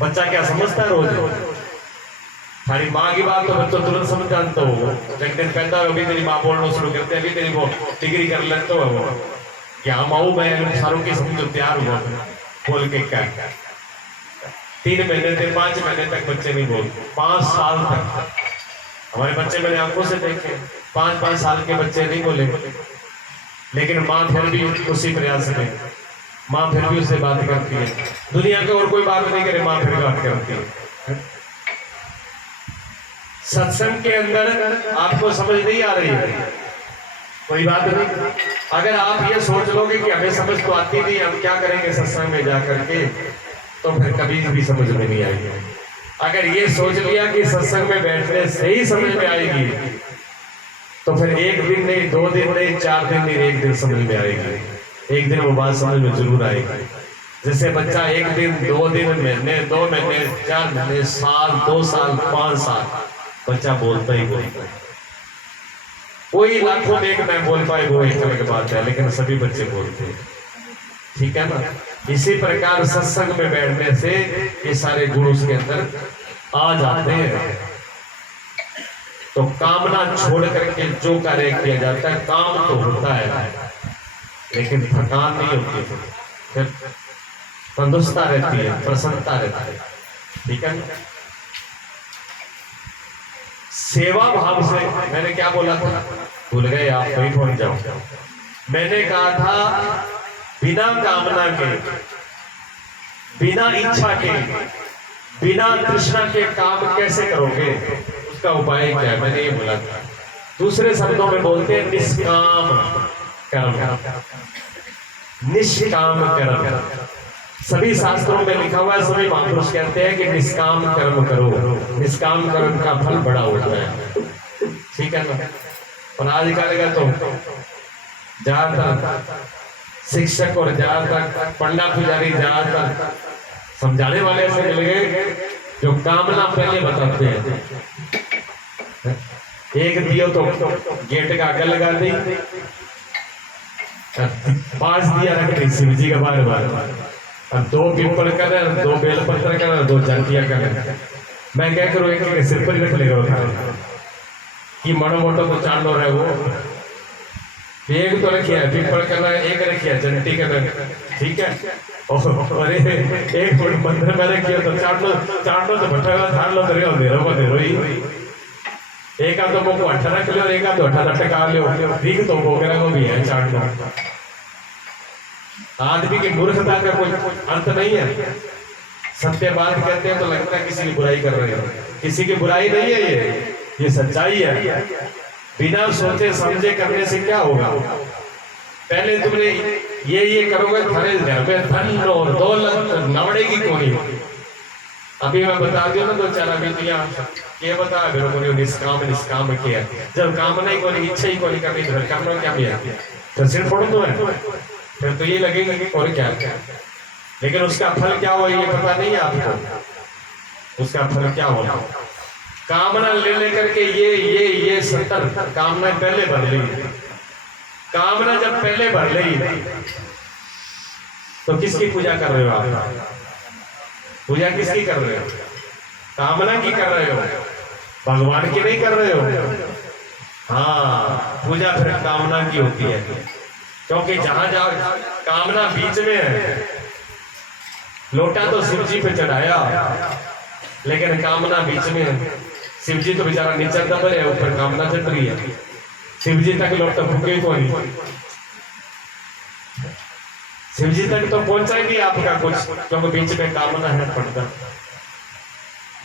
बच्चा क्या समझता है रोज? हमारी माँ की बात तो बच्चों तुरंत समझ जानते हो। एक दिन कहता है अभी तेरी माँ बोलना शुरू करते हैं, अभी तेरी वो डिग्री कर लेते हो वो क्या माऊ मैं सारों की समझो तैयार हुआ बोल के क्या 3 महीने से 5 महीने तक बच्चे नहीं बोलते, 5 साल तक हमारे बच्चे मैंने आंखों से देखे, 5-5 साल के बच्चे नहीं बोले, लेकिन माँ फिर भी उसी प्रयास में, माँ फिर भी उससे बात करती है। दुनिया के और कोई बात नहीं करे, माँ फिर बात करती है। सत्संग के अंदर आपको समझ नहीं आ रही है कोई बात नहीं। अगर आप ये सोच लोगे कि हमें समझ तो आती नहीं, हम क्या करेंगे सत्संग में जा करके, तो फिर कभी भी समझ में नहीं आएगी। अगर ये सोच लिया कि सत्संग में बैठने से ही समझ में आएगी, तो फिर 1 दिन नहीं, 2 दिन नहीं, 4 दिन नहीं, 1 दिन समझ में आएगी। एक दिन वो बात समझ में जरूर आएगी। जैसे बच्चा 1 दिन, 2 दिन, महीने, 2 महीने, 4 महीने, साल, 2 साल, 5 साल बच्चा बोलता ही बोलता है। कोई लाखों में एक मैं बोल पाए वो एक अलग बात है, लेकिन सभी बच्चे बोलते हैं, ठीक है ना। इसी प्रकार सत्संग में बैठने से ये सारे गुण उसके अंदर आ जाते हैं। तो कामना छोड़ करके जो कार्य किया जाता है, काम तो होता है लेकिन थकान नहीं होती, फिर तंदुरुस्ता रहती है, प्रसन्नता रहती है, ठीक है। सेवा भाव से, मैंने क्या बोला था भूल गए आप, वही पहुंच जाओ। मैंने कहा था बिना कामना के, बिना इच्छा के, बिना तृष्णा के काम कैसे करोगे, उसका उपाय क्या है, मैंने ये बोला था। दूसरे शब्दों में बोलते हैं निष्काम कर्म, निष्काम कर्म। सभी शास्त्रों में लिखा हुआ है, सभी महापुरुष कहते हैं कि निष्काम कर्म करो, निष्काम कर्म का फल बड़ा होता है, ठीक है ना। और आजकल का तो ज्यादातर शिक्षक और ज्यादातर पंडा पुजारी ज्यादातर समझाने वाले ऐसे मिल गए जो कामना पहले बताते हैं। एक दियो तो गेट का आगे लगा दी, 5 दिया रख दी शिव जी का बार बार, अब 2 पीपल कर, 2 बेलपत्र कर, 2 जंतिया कर। मैं क्या करूँ, एक सिर पर रख लेगा कि मनो मोटो को चांद रहे वो एक तो रखिया पीपल करना, एक रखिया जंती करना, ठीक है। और एक मंदिर में रखिया तो चांडो तो भट्टा धार लो करेगा मेरा को दे रोई, एक आध तो को 18 रख लियो और एक आध 18 टका लियो, ठीक तो बोगरा को भी है चांडो। आदमी की मूर्खता का कोई अंत नहीं है। सत्य बात कहते हैं तो लगता है किसी की बुराई कर रहे हो, किसी की बुराई नहीं है, ये सच्चाई है। बिना सोचे समझे करने से क्या होगा, पहले तुमने ये करोगे, थारे घर में धन और दौलत नवड़ेगी कोई। अभी मैं बता दिया ना 2-4 बेटियां ये बता मेरे को निष्काम किया, जब काम नहीं को इच्छा ही को नहीं करनी तो काम क्या किया, तो सिर फोड़ दो है, फिर तो ये लगेगा कि और क्या, लेकिन उसका फल क्या हुआ ये पता नहीं है आपको, उसका फल क्या होना। कामना ले लेकर के ये 70 कामना पहले भर ली, कामना जब पहले भर ली तो किसकी पूजा कर रहे हो आप, पूजा किसकी कर रहे हो, कामना की कर रहे हो, भगवान की नहीं कर रहे हो। हाँ, पूजा फिर कामना की होती है, क्योंकि जहां जाओ कामना बीच में है। लोटा तो शिव जी पे चढ़ाया लेकिन कामना बीच में है। शिव जी तो बेचारा नीचे दब है, ऊपर कामना चल रही है। शिव जी तक लोग तो भूखे को नहीं, शिव जी तक तो पहुंचा ही नहीं आपका कुछ, क्योंकि बीच में कामना है, पर्दा।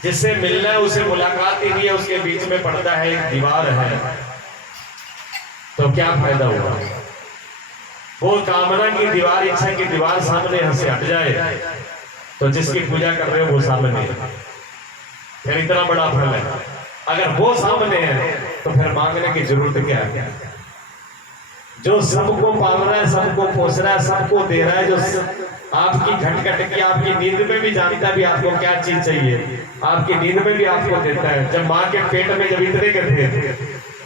जिससे मिलना है उसे मुलाकात ही नहीं है, उसके बीच में पर्दा है, एक दीवार है, तो क्या फायदा हुआ? वो कामना की दीवार, इच्छा की दीवार सामने यहाँ से हट जाए तो जिसकी पूजा कर रहे हो वो सामने है, फिर इतना बड़ा फल है। अगर वो सामने है तो फिर मांगने की जरूरत क्या है? जो सबको पाल रहा है, सबको पोस रहा है, सबको दे रहा है, जो आपकी घट की आपकी नींद में भी जानता है भी आपको क्या चीज चाहिए, आपकी नींद में भी आपको देता है। जब माँ के पेट में जब इतने के थे,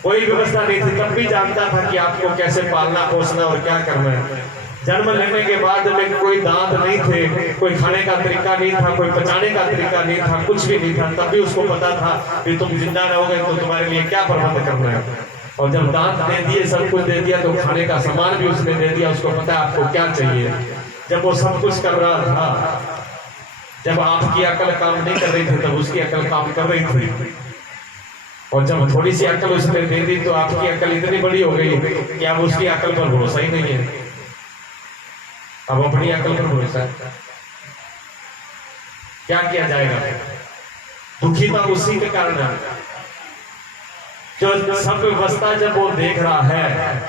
कोई व्यवस्था नहीं थी, तब भी जानता था कि आपको कैसे पालना पोसना और क्या करना है। जन्म लेने के बाद में कोई दांत नहीं थे, कोई खाने का तरीका नहीं था, कोई पचाने का तरीका नहीं था, कुछ भी नहीं था, तब भी उसको पता था कि तुम जिंदा रहोगे तो तुम्हारे लिए क्या प्रबंध करना है। और जब दांत दे दिए, सब कुछ दे दिया, तो खाने का सामान भी उसने दे दिया, उसको पता है आपको क्या चाहिए। जब वो सब कुछ कर रहा था, जब आपकी अकल काम नहीं कर रही थी, तब उसकी अकल काम कर रही थी। और जब थोड़ी सी अकल उसने दे दी तो आपकी अकल इतनी बड़ी हो गई कि अब उसकी अकल पर भरोसा ही नहीं है, अब अपनी अकल पर भरोसा है। क्या किया जाएगा? दुखी तो उसी के कारण है जो सब व्यवस्था जब वो देख रहा है,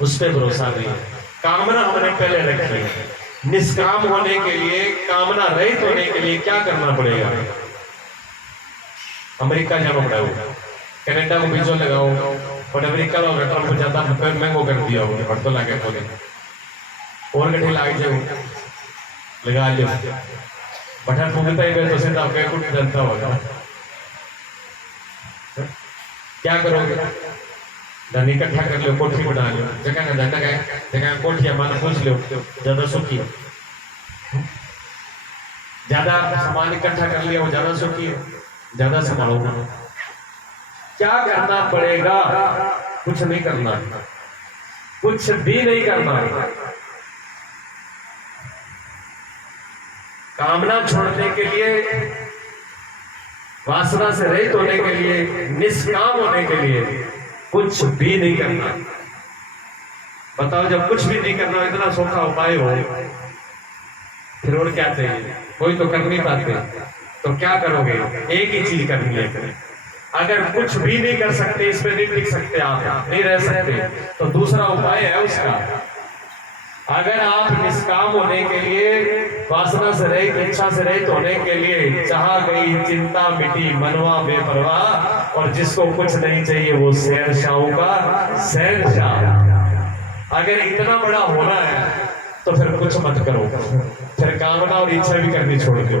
उस पर भरोसा नहीं है। कामना हमने पहले रखी है। निष्काम होने के लिए, कामना रहित होने के लिए क्या करना पड़ेगा? अमेरिका जाना पड़ेगा, कनाडा को वीजा लगाओ, और अमेरिका का ट्रम्प ज्यादा महंगो कर दिया होगा, बढ़ तो लगे बोले और गठे लाग जाओ, लगा लो, बठा फूकता ही तो सीधा आपका कुछ जनता होगा। क्या करोगे? धन इकट्ठा कर लो, कोठी बना लो, जगह का धन है, जगह कोठी मान पूछ लो, ज्यादा सुखी, ज्यादा सामान इकट्ठा कर लिया वो ज्यादा सुखी है, ज्यादा संभालो। क्या करना पड़ेगा? कुछ नहीं करना, कुछ भी नहीं करना। कामना छोड़ने के लिए, वासना से रहित होने के लिए, निष्काम होने के लिए कुछ भी नहीं करना। बताओ, जब कुछ भी नहीं करना इतना सौखा उपाय हो, फिर और क्या चाहिए? कोई तो कर नहीं पाते, तो क्या करोगे? एक ही चीज करनी है। अगर कुछ भी नहीं कर सकते, इसमें नहीं टिक सकते, आप नहीं रह सकते, तो दूसरा उपाय है उसका। अगर आप निष्काम होने के लिए, वासना से रहित, इच्छा से रहित होने के लिए, चाह गई चिंता मिटी मनवा बेपरवाह, और जिसको कुछ नहीं चाहिए वो शहंशाहों का शहंशाह। अगर इतना बड़ा होना है तो फिर कुछ मत करो, फिर कामना और इच्छा भी करनी छोड़ दो।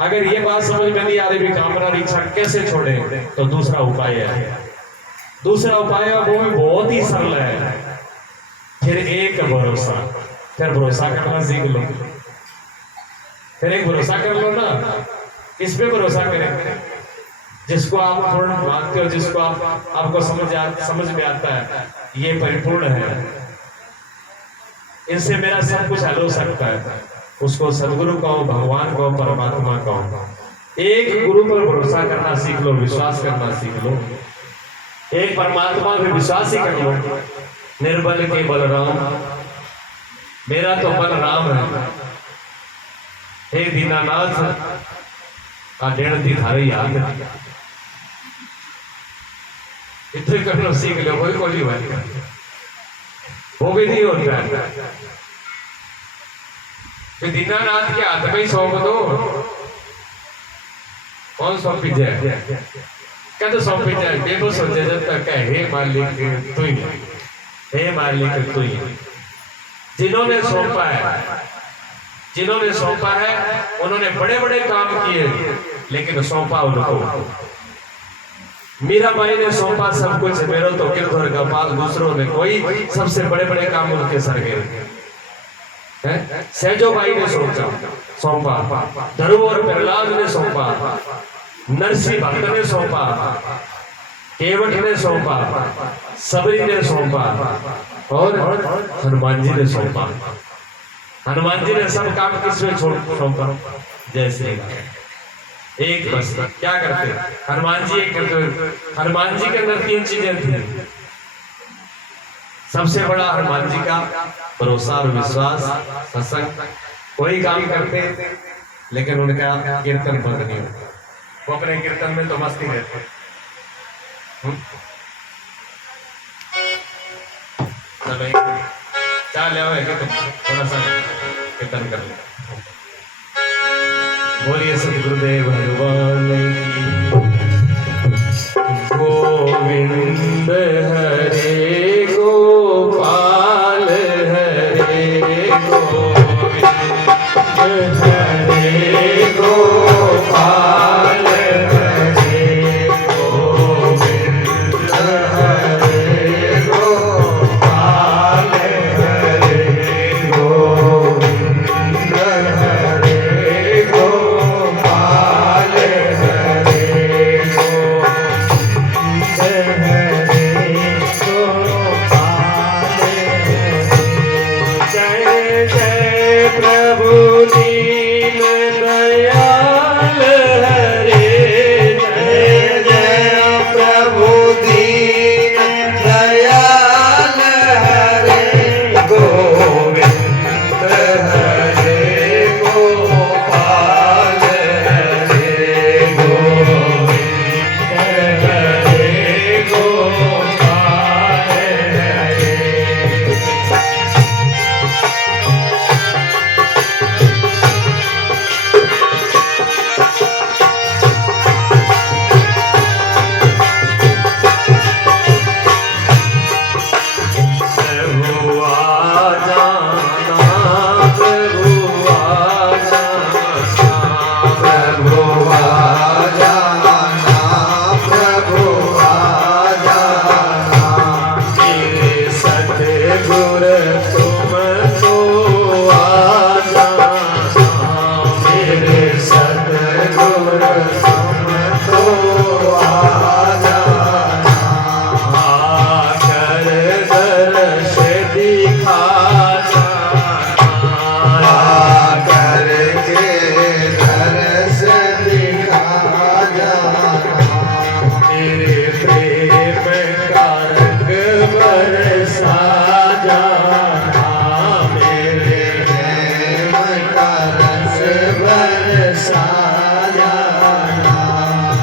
अगर ये बात समझ में नहीं आ रही भी कामना और इच्छा कैसे छोड़े, तो दूसरा उपाय है। दूसरा उपाय है, वो भी बहुत ही सरल है। फिर एक भरोसा, फिर भरोसा करना सीख लो। फिर एक भरोसा कर लो ना, इस पे भरोसा करें जिसको आप पूर्ण मानते हो, जिसको आपको समझ में आता है ये परिपूर्ण है, इनसे मेरा सब कुछ हल हो सकता है। उसको सदगुरु कहो, भगवान कहो, परमात्मा कहो। एक गुरु पर भरोसा करना सीख लो, विश्वास करना सीख लो। एक परमात्मा पे विश्वास ही कर लो। निर्बल के बलराम, मेरा तो बल राम है। हे दीनानाथ आ डेढ़ थी थारे याद, इतने करना सीख लो। कोई कोई बात वो भी नहीं होता है। दीनानाथ के हाथ में ही सौंप दो। कौन सौंपी जाए? क्या तो सौंपी जाए? देखो सोचे जब तक हे मालिक तू ही, हे मालिक तू ही। जिन्होंने सौंपा है, जिन्होंने सौंपा है उन्होंने बड़े बड़े काम किए, लेकिन सौंपा उनको। मीराबाई ने सौंपा सब कुछ, मेरो तो गिरधर गोपाल, दूसरों ने कोई सबसे बड़े बड़े काम उनके सर गए। सहजो भाई ने सौंपा, ध्रुव और प्रहलाद ने सौंपा, नरसिंह भक्त ने सौंपा, केवट ने सौंपा, सबरी ने सौंपा, और हनुमान जी ने सौंपा। हनुमान जी ने सब काम किसमें सौंपा? जय श्री राम। एक बस क्या करते हैं? हनुमान जी एक करते। हनुमान जी के अंदर तीन चीजें थी। सबसे बड़ा हनुमान जी का भरोसा और विश्वास, सत्संग। कोई काम करते लेकिन उनका कीर्तन बंद नहीं होता। वो अपने कीर्तन में तो मस्ती रहते। चल आओ थोड़ा सा कीर्तन कर ले। बोलिए सतगुरुदेव भगवान की। गोविंद हरे गोपाल हरे गोविंद हरे गोपाल हरे गोविंद हरे गोपाल हरे गोविंद हरे गोपाल हरे जय जय प्रभु दीन दयाल हरे। जय जय प्रभु दीन दयाल हरे गोविंद हरे गोपाल हरे गोविंद हरे गोपाल हरे। प्रभु आ जाना, प्रभु आ जाना, प्रभु आ जाना, प्रभु आ जाना। मेरे सतगुरु तुम तो आ जाना, मेरे सतगुरु तुम तो आ जाना। आकर दर्श दिखा जाना, आकर के दर्श दिखा जाना। तेरे प्रेम का रंग बरसा जाना, मेरे प्रेम का रस बरसा जाना।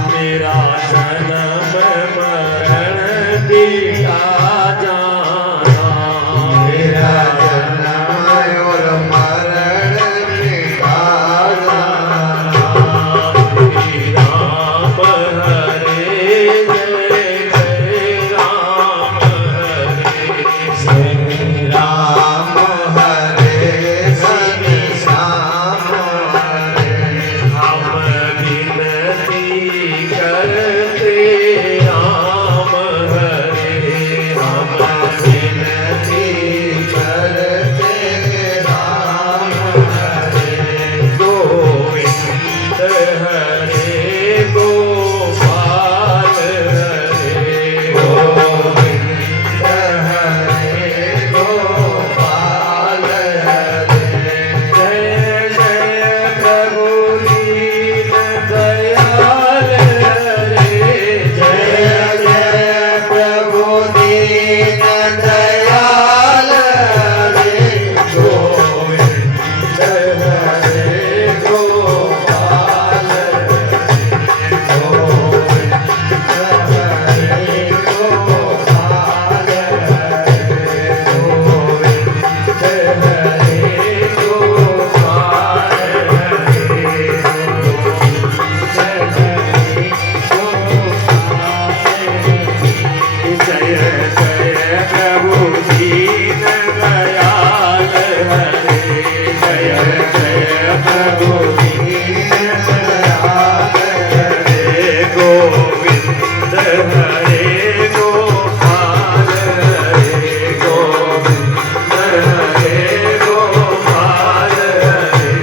मेरा जन्म मरण दिखा जाना, मेरा जन्म और मरण दिखा जाना। श्री राम हरे जय जय राम हरे, श्री राम हरे श्री श्याम हरे। हम विनती करते राम हरे, हम विनती करते राम हरे। गोविंद हरे गोपाल हरे, गोविंद हरे गोपाल हरे। जय जय प्रभु दीन दयाल हरे, जय जय प्रभु दीन दयाल हरे गोविंद हरे गोपाल हरे गोविंद हरे गोपाल हरे गोविंद हरे गोपाल हरे। जय जय प्रभु दीन दयाल हरे, जय जय प्रभु दीन दयाल हरे गोविंद हरे गोपाल हरे गोविंद हरे गोपाल हरे।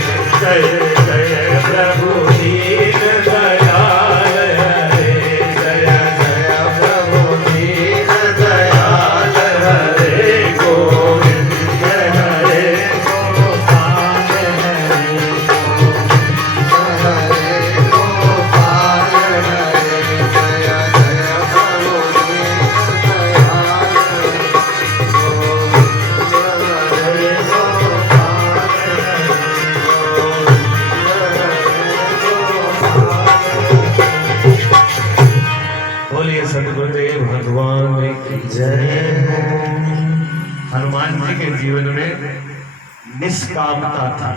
जय जय प्रभु दीन दयाल हरे, जय जय प्रभु दीन दयाल हरे गोविंद हरे गोपाल हरे गोविंद हरे गोपाल जी के जीवन में निष्कामता थी।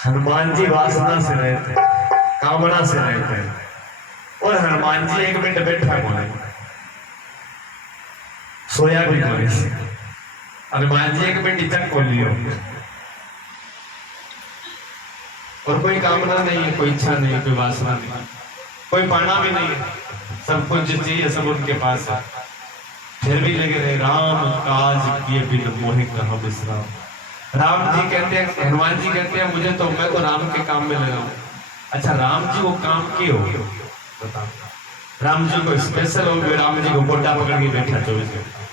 हनुमान जी वासना से रहे थे, कामना से रहे थे, और हनुमान जी एक मिनट बैठा बोले, सोया भी बोले। हनुमान जी एक मिनट इज्जत बोल लियो, और कोई कामना नहीं है, कोई इच्छा नहीं है, कोई वासना नहीं, कोई पाना भी नहीं है, सब कुछ जो चाहिए सब उनके पास है। फिर भी लगे रहे, राम काज किए बिन मोहि कहाँ विश्राम। राम जी कहते हैं, हनुमान जी कहते हैं, मुझे तो मैं तो राम के काम में लगा हूं। अच्छा, राम जी वो काम क्यों बताओ? राम जी को स्पेशल हो गया, राम जी को गोटा पकड़ के बैठा 24 घंटे,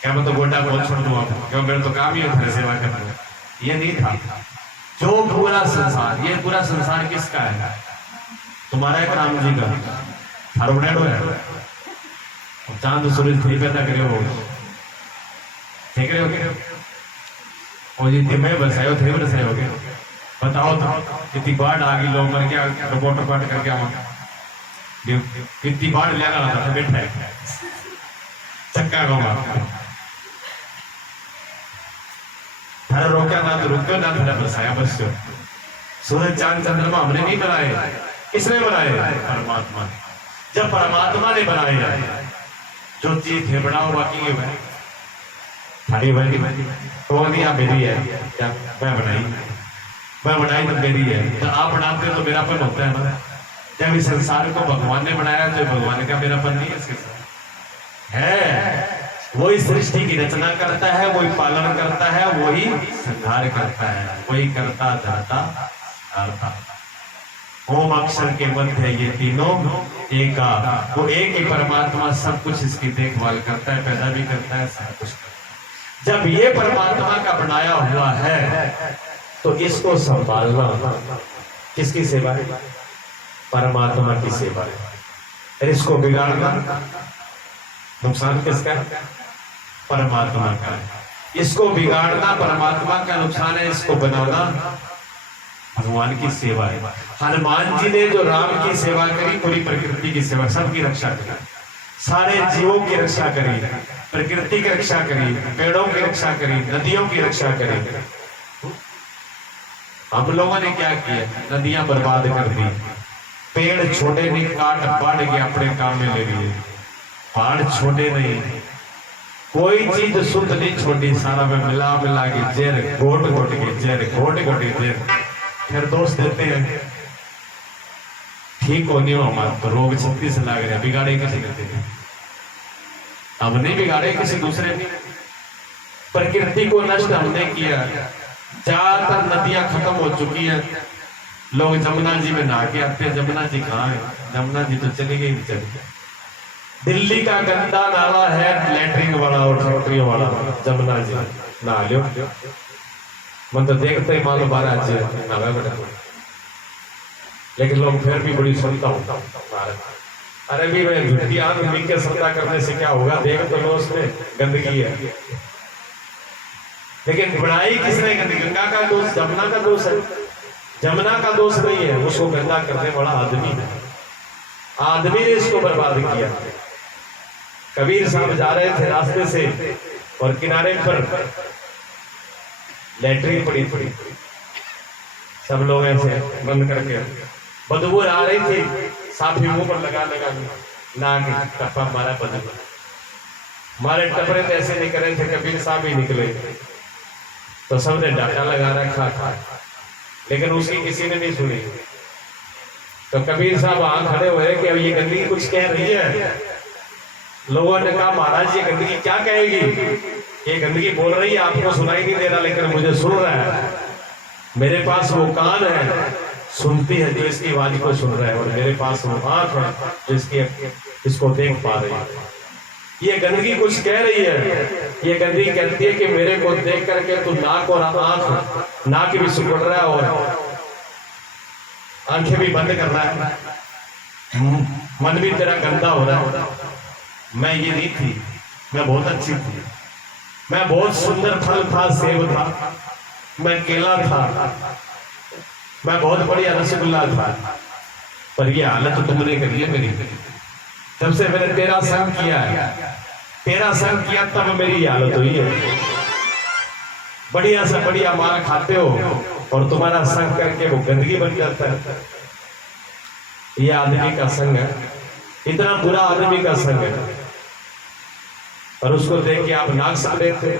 क्या मैं तो गोटा बहुत छोड़ दूँ आपको, क्यों मेरा तो काम ही होता है सेवा करना। ये नहीं था। जो पूरा संसार, ये पूरा संसार किसका है? तुम्हारा एक राम जी का थारोनेडो है। चांद सूरज थी पैदा करे हो, ठीक है, और ये दिमे बसायो थे बसायो के बताओ तो कितनी बाढ़ आ गई, लोग मर गया, रिपोर्टर पाट करके आवा कितनी बाढ़ लेगा था बैठा है चक्का गवा थारा रोका ना तो रुको ना, थारा बसाया बस। सूरज चांद चंद्रमा हमने नहीं बनाए, किसने बनाए? परमात्मा ने। जब परमात्मा ने बनाए जो चीज थे बनाओ, बाकी ये है थारी बनी तो नहीं, आप मेरी है क्या? मैं बनाई तो मेरी है, तो आप बनाते तो मेरापन होता है ना। जब इस संसार को भगवान ने बनाया तो भगवान का मेरापन नहीं है, इसके साथ है। वही सृष्टि की रचना करता है, वही पालन करता है, वही संहार करता है, वही करता धरता करता। ओम अक्षर के मध्य ये तीनों एका, वो एक ही परमात्मा सब कुछ इसकी देखभाल करता है, पैदा भी करता है, सब कुछ करता है। जब ये परमात्मा का बनाया हुआ है तो इसको संभालना किसकी सेवा है? परमात्मा की सेवा है। इसको बिगाड़ना नुकसान किसका है? परमात्मा का है। इसको बिगाड़ना परमात्मा का नुकसान है, इसको बनाना भगवान की सेवा है। हनुमान जी ने जो राम की सेवा करी, पूरी प्रकृति की सेवा, सबकी रक्षा करी, सारे जीवों की रक्षा करी, प्रकृति की रक्षा करी, पेड़ों की रक्षा करी, नदियों की रक्षा करी। हम लोगों ने क्या किया? नदियां बर्बाद कर दी, पेड़ छोटे नहीं, काट पाट के अपने काम में ले लिए, पहाड़ छोटे नहीं, कोई चीज शुद्ध नहीं छोड़ी, सारा में मिला के जहर घोट घोट के जहर फिर दोष देते हैं ठीक होने हमारा तो रोग छत्ती से लाग रहा, बिगाड़े किसी देते हैं, अब नहीं बिगाड़े किसी दूसरे ने। प्रकृति को नष्ट हमने किया, ज्यादातर नदियां खत्म हो चुकी है। लोग जमुना जी में नहा के आते हैं, जमुना जी कहाँ है? जमुना जी तो चली गई, चली गई। दिल्ली का गंदा नाला है, लैटरिन वाला और फैक्ट्रियों वाला, जमुना जी नहा लो, मन तो देखते ही मानो 12 नहावे बेटा, लेकिन लोग फिर भी बड़ी सुनता हूँ। अरे भी मैं झुट्टी आंख मिल के सत्ता करने से क्या होगा? देख तो लो उसमें गंदगी है, लेकिन बनाई किसने गंदगी? गंगा का दोष, जमुना का दोष है? जमुना का दोष नहीं है, उसको गंदा करने वाला आदमी है, आदमी ने इसको बर्बाद किया। कबीर साहब जा रहे थे रास्ते से और किनारे पर लैट्रिन पड़ी, सब लोग ऐसे बंद करके, बदबू आ रही थी, साफी मुंह पर लगा ना के टप्पा मारा, बदबू हमारे टपरे तो ऐसे निकल रहे थे, कबीर साहब ही निकले तो सबने डाटा लगा रखा था, लेकिन उसकी किसी ने नहीं सुनी। तो कबीर साहब वहां खड़े हुए कि अब ये गंदगी कुछ कह रही है। लोगों ने कहा महाराज ये गंदगी क्या कहेगी? ये गंदगी बोल रही है, आपको सुनाई नहीं दे रहा, लेकिन मुझे सुन रहा है। मेरे पास वो कान है, सुनती है, जो इसकी आवाज को सुन रहा है, और मेरे पास वो आंख है जो इसको देख पा रही है। ये गंदगी कुछ कह रही है, ये गंदगी कहती है कि मेरे को देख करके तू नाक और आंख, नाक भी सुकड़ रहा है और आंखें भी बंद कर रहा है, मन भी तेरा गंदा हो रहा है। मैं ये नहीं थी, मैं बहुत अच्छी थी, मैं बहुत सुंदर फल था, सेब था, मैं केला था, मैं बहुत बढ़िया रसगुल्ला था, पर ये हालत तो तुमने करी है मेरी। जब से मैंने तेरा संग किया है, तेरा संग किया तब मेरी हालत हुई है। बढ़िया से बढ़िया माल खाते हो और तुम्हारा संग करके वो गंदगी बन जाता है। ये आदमी का संग है, इतना बुरा आदमी का संग है, और उसको देख के आप नाक सक देते।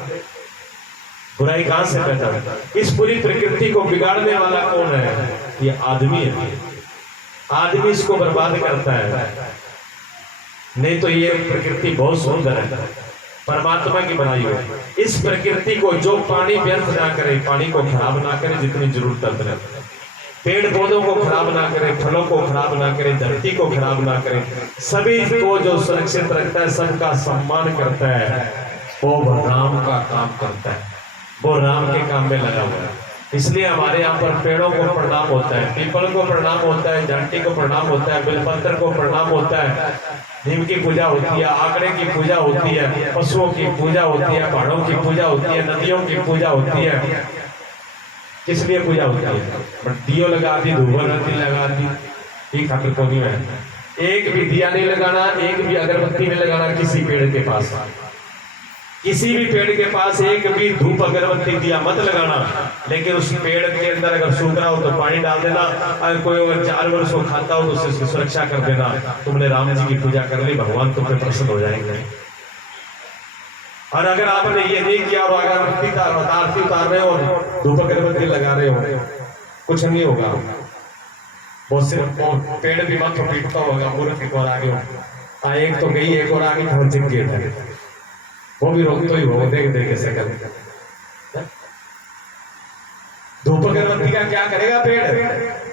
बुराई कहां से पैदा होता है? इस पूरी प्रकृति को बिगाड़ने वाला कौन है? ये आदमी है। आदमी इसको बर्बाद करता है। नहीं तो ये प्रकृति बहुत सुंदर है, परमात्मा की बनाई हुई। इस प्रकृति को जो पानी व्यर्थ ना करे, पानी को खराब ना करे जितनी जरूरत है, पेड़ पौधों को खराब ना करे, फलों को खराब ना करे, धरती को खराब ना करे, सभी को जो सुरक्षित रखता है, सबका सम्मान करता है, वो राम का काम करता है, वो राम के काम में लगा हुआ है। इसलिए हमारे यहाँ पर पेड़ों को प्रणाम होता है, पीपल को प्रणाम होता है, जांटी को प्रणाम होता है, बेलपत्र को प्रणाम होता है, नीम की पूजा होती है, आंकड़े की पूजा होती है, पशुओं की पूजा होती है, पहाड़ों की पूजा होती है, नदियों की पूजा होती है। किस लिए पूजा होती है? बट दियो लगा दी, धूपबत्ती लगा दी, ये खातिर को नहीं है। एक भी दिया नहीं लगाना, एक भी अगरबत्ती नहीं लगाना किसी पेड़ के पास। किसी भी पेड़ के पास एक भी धूप अगरबत्ती दिया मत लगाना। लेकिन उस पेड़ के अंदर अगर सूख रहा हो तो पानी डाल देना, अगर कोई अगर 4 वर्ष को खाता हो तो उससे सुरक्षा कर देना। तुमने राम जी की पूजा कर ली, भगवान तुम पे प्रसन्न हो जाएंगे। और अगर आपने ये नहीं किया और अगरबत्ती आरती उतार रहे हो और धूप अगरबत्ती लगा रहे हो, कुछ नहीं होगा। वो सिर्फ पेड़ भी मत पीटता होगा, मूर्ख एक और आगे हो। एक तो गई, एक और आगे बहुत जिंदगी है, वो भी रोक तो ही हो, देख देख कैसे कर। धूप अगरबत्ती का क्या करेगा पेड़?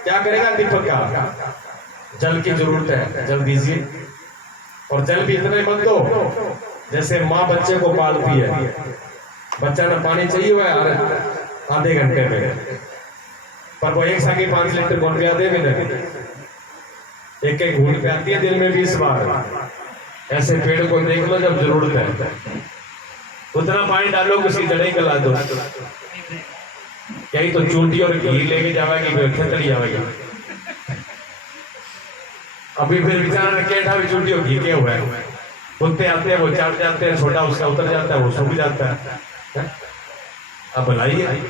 क्या करेगा दीपक का? जल की जरूरत है, जल दीजिए। और जल भी इतना ही मत दो जैसे माँ बच्चे को पालती है। बच्चा ना पानी चाहिए हुआ है आधे घंटे में, पर वो एक साथ 5 लीटर कौन पिया दे? एक एक घूट पियाती है दिन में 20 बार। ऐसे पेड़ को देख लो, जब जरूरत है उतना पानी डालो, उसकी जड़ें गला दो। यही तो चूंटी और घी लेके जाएगी, खेतड़ी जाएगी। अभी फिर बेचारा केठा भी चूंटी और घी के हुआ है, कुत्ते आते हैं वो चाट जाते हैं, छोटा उसका उतर जाता है, वो सूख जाता है। अब बुलाइए,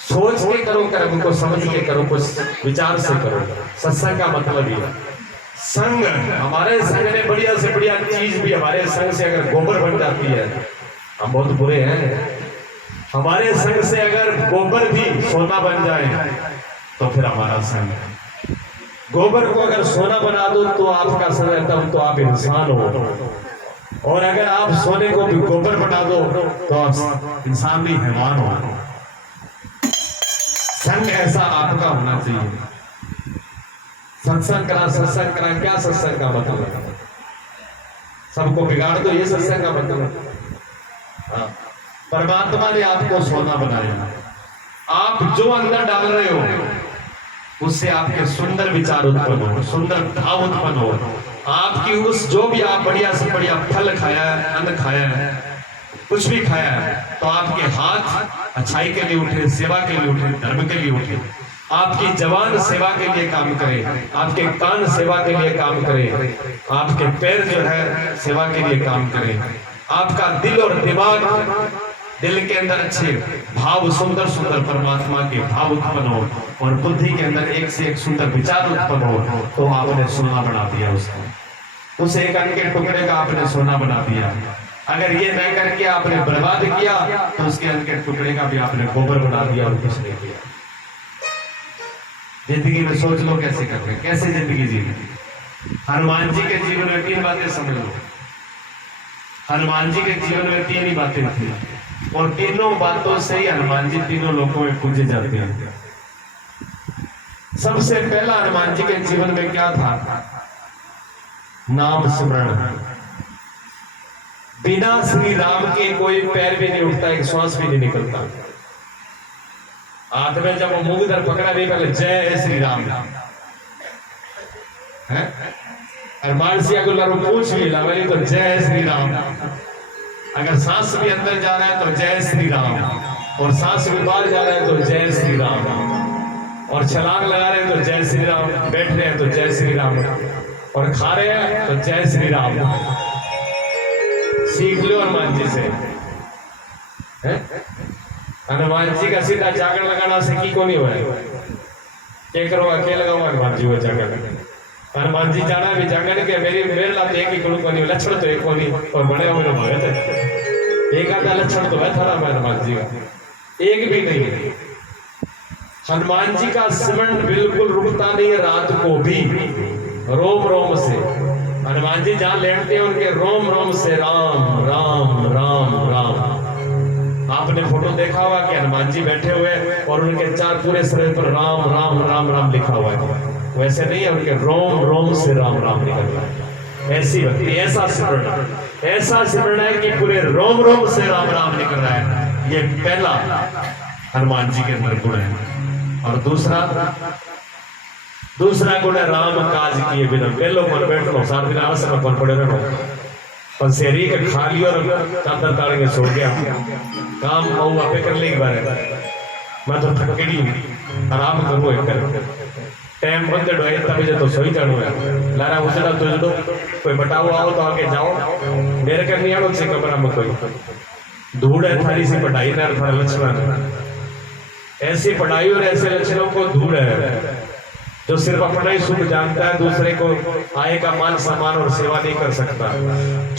सोच के करो कर्म को, समझ के करो, कुछ विचार से करो। सत्संग का मतलब ही है संग। हमारे संग ने बढ़िया से बढ़िया चीज भी हमारे संग से अगर गोबर बन जाती है, हम बहुत बुरे हैं। हमारे संग से अगर गोबर भी सोना बन जाए तो फिर हमारा संग। गोबर को अगर सोना बना दो तो आपका संग है, तब तो आप इंसान हो। और अगर आप सोने को भी गोबर बना दो तो आप इंसान भी हैवान हो। संग ऐसा आपका होना चाहिए। सत्संग करा, सत्संग करा, क्या सत्संग का मतलब? सबको बिगाड़ दो, ये सत्संग का मतलब? हाँ, परमात्मा ने आपको सोना बनाया। आप जो अंदर डाल रहे हो उससे आपके सुंदर विचार उत्पन्न हो, सुंदर भाव उत्पन्न हो। आपकी उस जो भी आप बढ़िया से बढ़िया फल खाया है, अन्न खाया है, कुछ भी खाया है, तो आपके हाथ अच्छाई के लिए उठे, सेवा के लिए उठे, धर्म के लिए उठे। आपकी जवान सेवा के लिए काम करे, आपके कान सेवा के लिए काम करे, आपके पैर जो है सेवा के लिए काम करे, आपका दिल और दिमाग, दिल के अंदर अच्छे भाव, सुंदर सुंदर परमात्मा के भाव उत्पन्न हो, और बुद्धि के अंदर एक से एक सुंदर विचार उत्पन्न हो, तो आपने सोना बना दिया उसको। उस एक अन्न के टुकड़े का आपने सोना बना दिया। अगर ये न करके आपने बर्बाद किया तो उसके अन्न के टुकड़े का भी आपने गोबर बना दिया और कुछ नहीं किया। जिंदगी में सोच लो कैसे कर रहे, कैसे जिंदगी जीनी। हनुमान जी के जीवन में 3 बातें समझ लो। हनुमान जी के जीवन में 3 ही बातें थी, और तीनों बातों से ही हनुमान जी तीनों लोगों में पूजे जाते हैं। सबसे पहला हनुमान जी के जीवन में क्या था? नाम स्मरण। बिना श्री राम के कोई पैर भी नहीं उठता, एक श्वास भी नहीं निकलता। हाथ में जब वो मूंग दर पकड़ा नहीं, पहले जय श्री राम है। और मानसिया को लड़ो पूछ भी लावे तो जय श्री राम। अगर सांस भी अंदर जा रहा है तो जय श्री राम, और सांस भी बाहर जा रहा है तो जय श्री राम, और छलांग लगा रहे हैं तो जय श्री राम, बैठ रहे हैं तो जय श्री राम, और खा रहे हैं तो जय श्री राम। सीख लो हनुमान जी से, है? हनुमान जी का सीधा जागरण लगाना से की कोनी हुआ है के करो के लगाओ हनुमान जी को जागरण हनुमान जी जाना भी जागरण के मेरे लाते एक ही गुण कोनी लक्षण तो एक कोनी और बड़े हो मेरे भगत एक आधा लक्षण तो है थारा में हनुमान जी का एक भी नहीं है। हनुमान जी का स्मरण बिल्कुल रुकता नहीं है रात को भी रोम रोम से हनुमान जी जहां लेटते हैं उनके रोम रोम से राम राम राम राम। आपने फोटो देखा होगा कि हनुमान जी बैठे हुए और उनके चार पूरे शरीर पर राम राम राम राम लिखा हुआ है वैसे नहीं है उनके रोम रोम से राम राम निकल रहा है ऐसी भक्ति ऐसा सिमरण है कि पूरे रोम रोम से राम राम निकल रहा है। ये पहला हनुमान जी के अंदर गुण है। और दूसरा गुण है राम काज किए बिना पहलो मन बैठ लो सार दिन आलस में कौन पड़े रहो पंसेरी के खाली और चादर ताड़ के सो गया काम मऊ आपे कर ले एक बार मैं तो थकेड़ी आराम करूँ एक कर टाइम बंद डोए तभी जो तो सोई जानो है लारा उजड़ा तो जो कोई बटाओ आओ तो आके जाओ मेरे करनी आड़ो से कमरा में कोई धूड़ है थारी सी पढ़ाई ना थारा लक्षण ऐसी पढ़ाई और ऐसे लक्षणों को धूड़ है जो सिर्फ अपना ही सुख जानता है दूसरे को आय का मान सम्मान और सेवा नहीं कर सकता।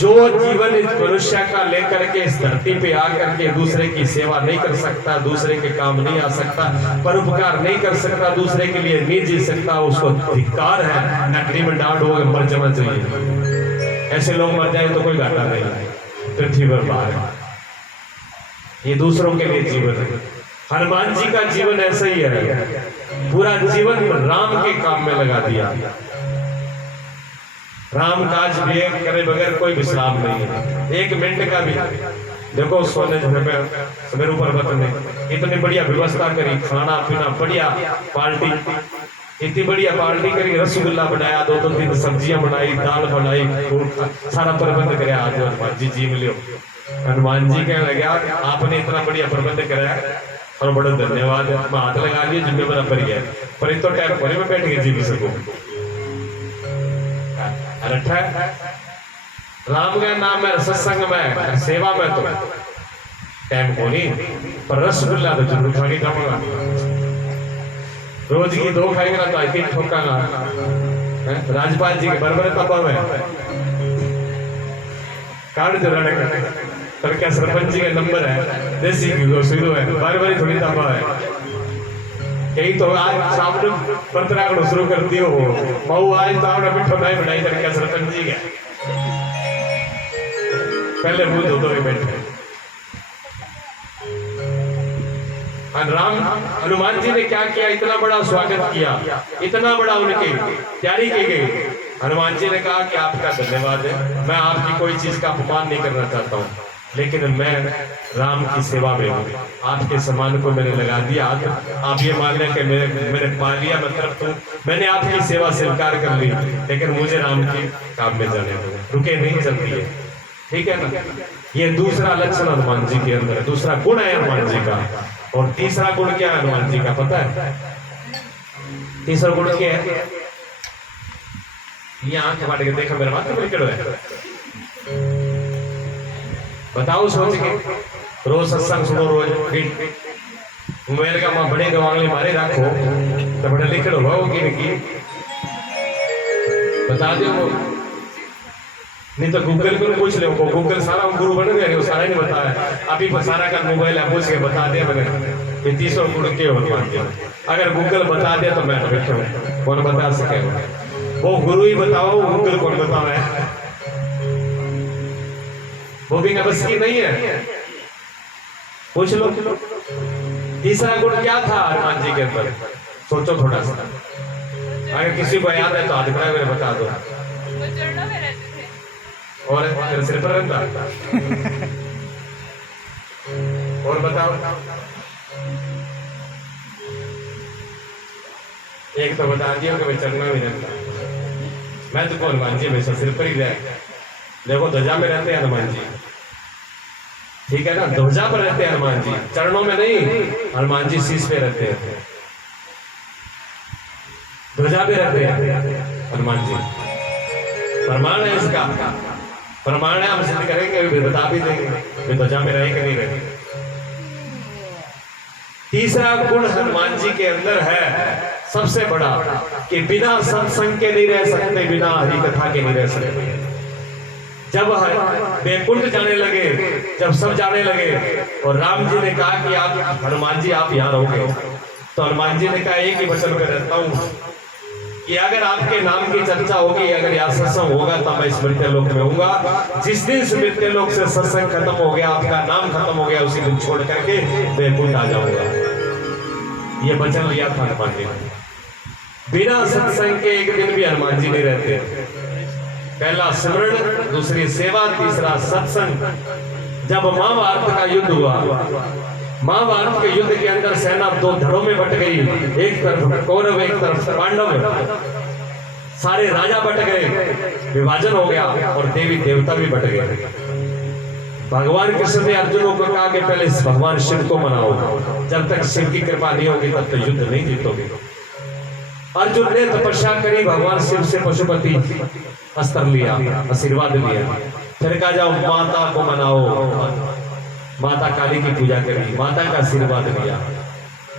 जो जीवन इस मनुष्य का लेकर के इस धरती पे आकर के दूसरे की सेवा नहीं कर सकता दूसरे के काम नहीं आ सकता परोपकार नहीं कर सकता दूसरे के लिए नहीं जी सकता उसको धिक्कार है नकली में डांड हो मर जाना चाहिए। ऐसे लोग मर जाए तो कोई घाटा नहीं पृथ्वी पर बाहर ये दूसरों के लिए जीवन है। हनुमान जी का जीवन ऐसा ही है पूरा जीवन राम के काम में लगा दिया राम काज भी करे बगैर कोई विश्राम नहीं है एक मिनट का भी। देखो सोने मेरे ऊपर बतने इतनी बढ़िया व्यवस्था करी खाना पीना बढ़िया पार्टी इतनी बढ़िया पार्टी करी रसगुल्ला बनाया दो तीन सब्जियां बनाई दाल बनाई सारा प्रबंध कराया आज हनुमान जी जी मिलो हनुमान जी कहने लगा आपने इतना बढ़िया प्रबंध कराया और बड़ा धन्यवाद मैं हाथ लगा लिया जिम्मे बराबर गया पर इतो टाइम कोने में बैठ के जी भी सकूं अरठा राम का नाम है सत्संग में सेवा में तो टाइम को नहीं पर रसगुल्ला तो जरूर खा के खाऊंगा रोज की 2 खाएगा तो आई थिंक ठोकागा राजपाल जी के बराबर तबाव है कार्ड जो लड़का पर क्या सरपंच जी का नंबर है देसी घी शुरू है बार बार थोड़ी दफा है यही तो आज सामने बर्तरागड़ो शुरू कर दियो हो मऊ आज तो आपने मिठो नहीं बनाई कर क्या सरपंच जी का पहले मुंह धो दो बैठे राम हनुमान जी ने क्या किया इतना बड़ा स्वागत किया इतना बड़ा उनकी तैयारी की गई। हनुमान जी ने कहा कि आपका धन्यवाद है मैं आपकी कोई चीज का अपमान नहीं करना चाहता हूँ लेकिन मैं राम की सेवा में हूँ आपके सम्मान को मैंने लगा दिया आप ये मान लें कि मैंने पा लिया मतलब तो मैंने आपकी सेवा स्वीकार कर ली लेकिन मुझे राम के काम में जाने दो रुके नहीं चलती है ठीक है ना। ये दूसरा लक्षण हनुमान जी के अंदर है दूसरा गुण है हनुमान जी का। और तीसरा गुण क्या है हनुमान जी का पता है तीसरा गुण क्या है ये आंख फाड़ के देखा मेरे माथे पर निकल है बताओ सोच के रोज सत्संग सुनो रोज मेरे का मां बड़े गवांगले मारे रखो तो बड़े लिख लो हो की बता दो नहीं तो गूगल को पूछ लो गूगल सारा गुरु बन गया सारा नहीं बताया अभी सारा का मोबाइल है पूछ के बता दिया मैंने ये 300 गुण के हनुमान जी अगर गूगल बता दिया तो मैं बैठा हूँ कौन बता सके वो गुरु ही बताओ गूगल कौन बताओ है वो भी बस की नहीं है पूछ लो। तीसरा गुण क्या था हनुमान जी के अंदर सोचो थोड़ा सा अगर किसी को याद है तो हाथ खड़ा करके बता दो और तेरे सिर पर रहता और बताओ एक तो बता दिया कि मैं चरणों में रहता मैं तो हनुमान जी हमेशा सिर पर ही रहे देखो ध्वजा में रहते हैं हनुमान जी ठीक है ना ध्वजा पर रहते हैं हनुमान जी चरणों में नहीं हनुमान जी शीश पे रहते हैं ध्वजा पे रहते हैं हनुमान जी प्रमाण है इसका प्रमाण है हम सिद्ध करेंगे बता भी देंगे ध्वजा में रहे कि नहीं रहे तीसरा गुण हनुमान जी के अंदर है सबसे बड़ा कि बिना सत्संग के नहीं रह सकते, बिना हरि कथा के नहीं रह सकते। जब वैकुंठ जाने लगे, जब सब जाने लगे और राम जी ने कहा कि आप हनुमान जी आप यहाँ रहोगे, तो हनुमान जी ने कहा एक ही वचन में रहता हूँ कि अगर आपके नाम की चर्चा होगी, अगर यहाँ सत्संग होगा तो मैं स्मृत्य लोक में होऊंगा। जिस दिन स्मृत्य लोक से सत्संग खत्म हो गया, आपका नाम खत्म हो गया, उसी दिन छोड़ करके वैकुंठ आ जाऊंगा। ये वचन लिया था हनुमान जी ने। बिना सत्संग के एक दिन भी हनुमान जी नहीं रहते। पहला स्मरण, दूसरी सेवा, तीसरा सत्संग। जब महाभारत का युद्ध हुआ, महाभारत के युद्ध के अंदर सेना दो धड़ों में बट गई, एक तरफ कौरव एक तरफ पांडव, सारे राजा बट गए, विभाजन हो गया और देवी देवता भी बट गए। भगवान कृष्ण ने अर्जुनों को कहा कि पहले भगवान शिव को मनाओ, जब तक शिव की कृपा नहीं होगी तब तक युद्ध नहीं जीतोगे। अर्जुन ने तपस्या करी, भगवान शिव से पशुपति अस्त्र लिया, आशीर्वाद लिया, फिर कहा जाओ माता को मनाओ, माता काली की पूजा करी, माता का आशीर्वाद लिया।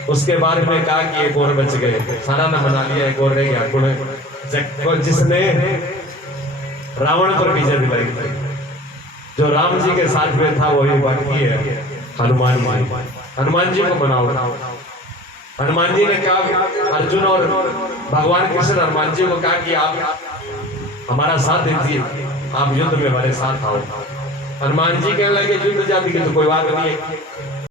उसके बाद में कहा कि एक और बच गए, सारा ने मना लिया, एक और रह गया गुण, जिसने रावण पर विजय दिलाई, जो राम जी के साथ में था वही बाकी है हनुमान जी। हनुमान जी को मनाओ। हनुमान जी ने कहा, अर्जुन और भगवान कृष्ण हनुमान जी को कहा कि आप हमारा साथ दीजिए, आप युद्ध में हमारे साथ आओ। हनुमान जी कहने लगे युद्ध जाति की तो कोई बात नहीं है,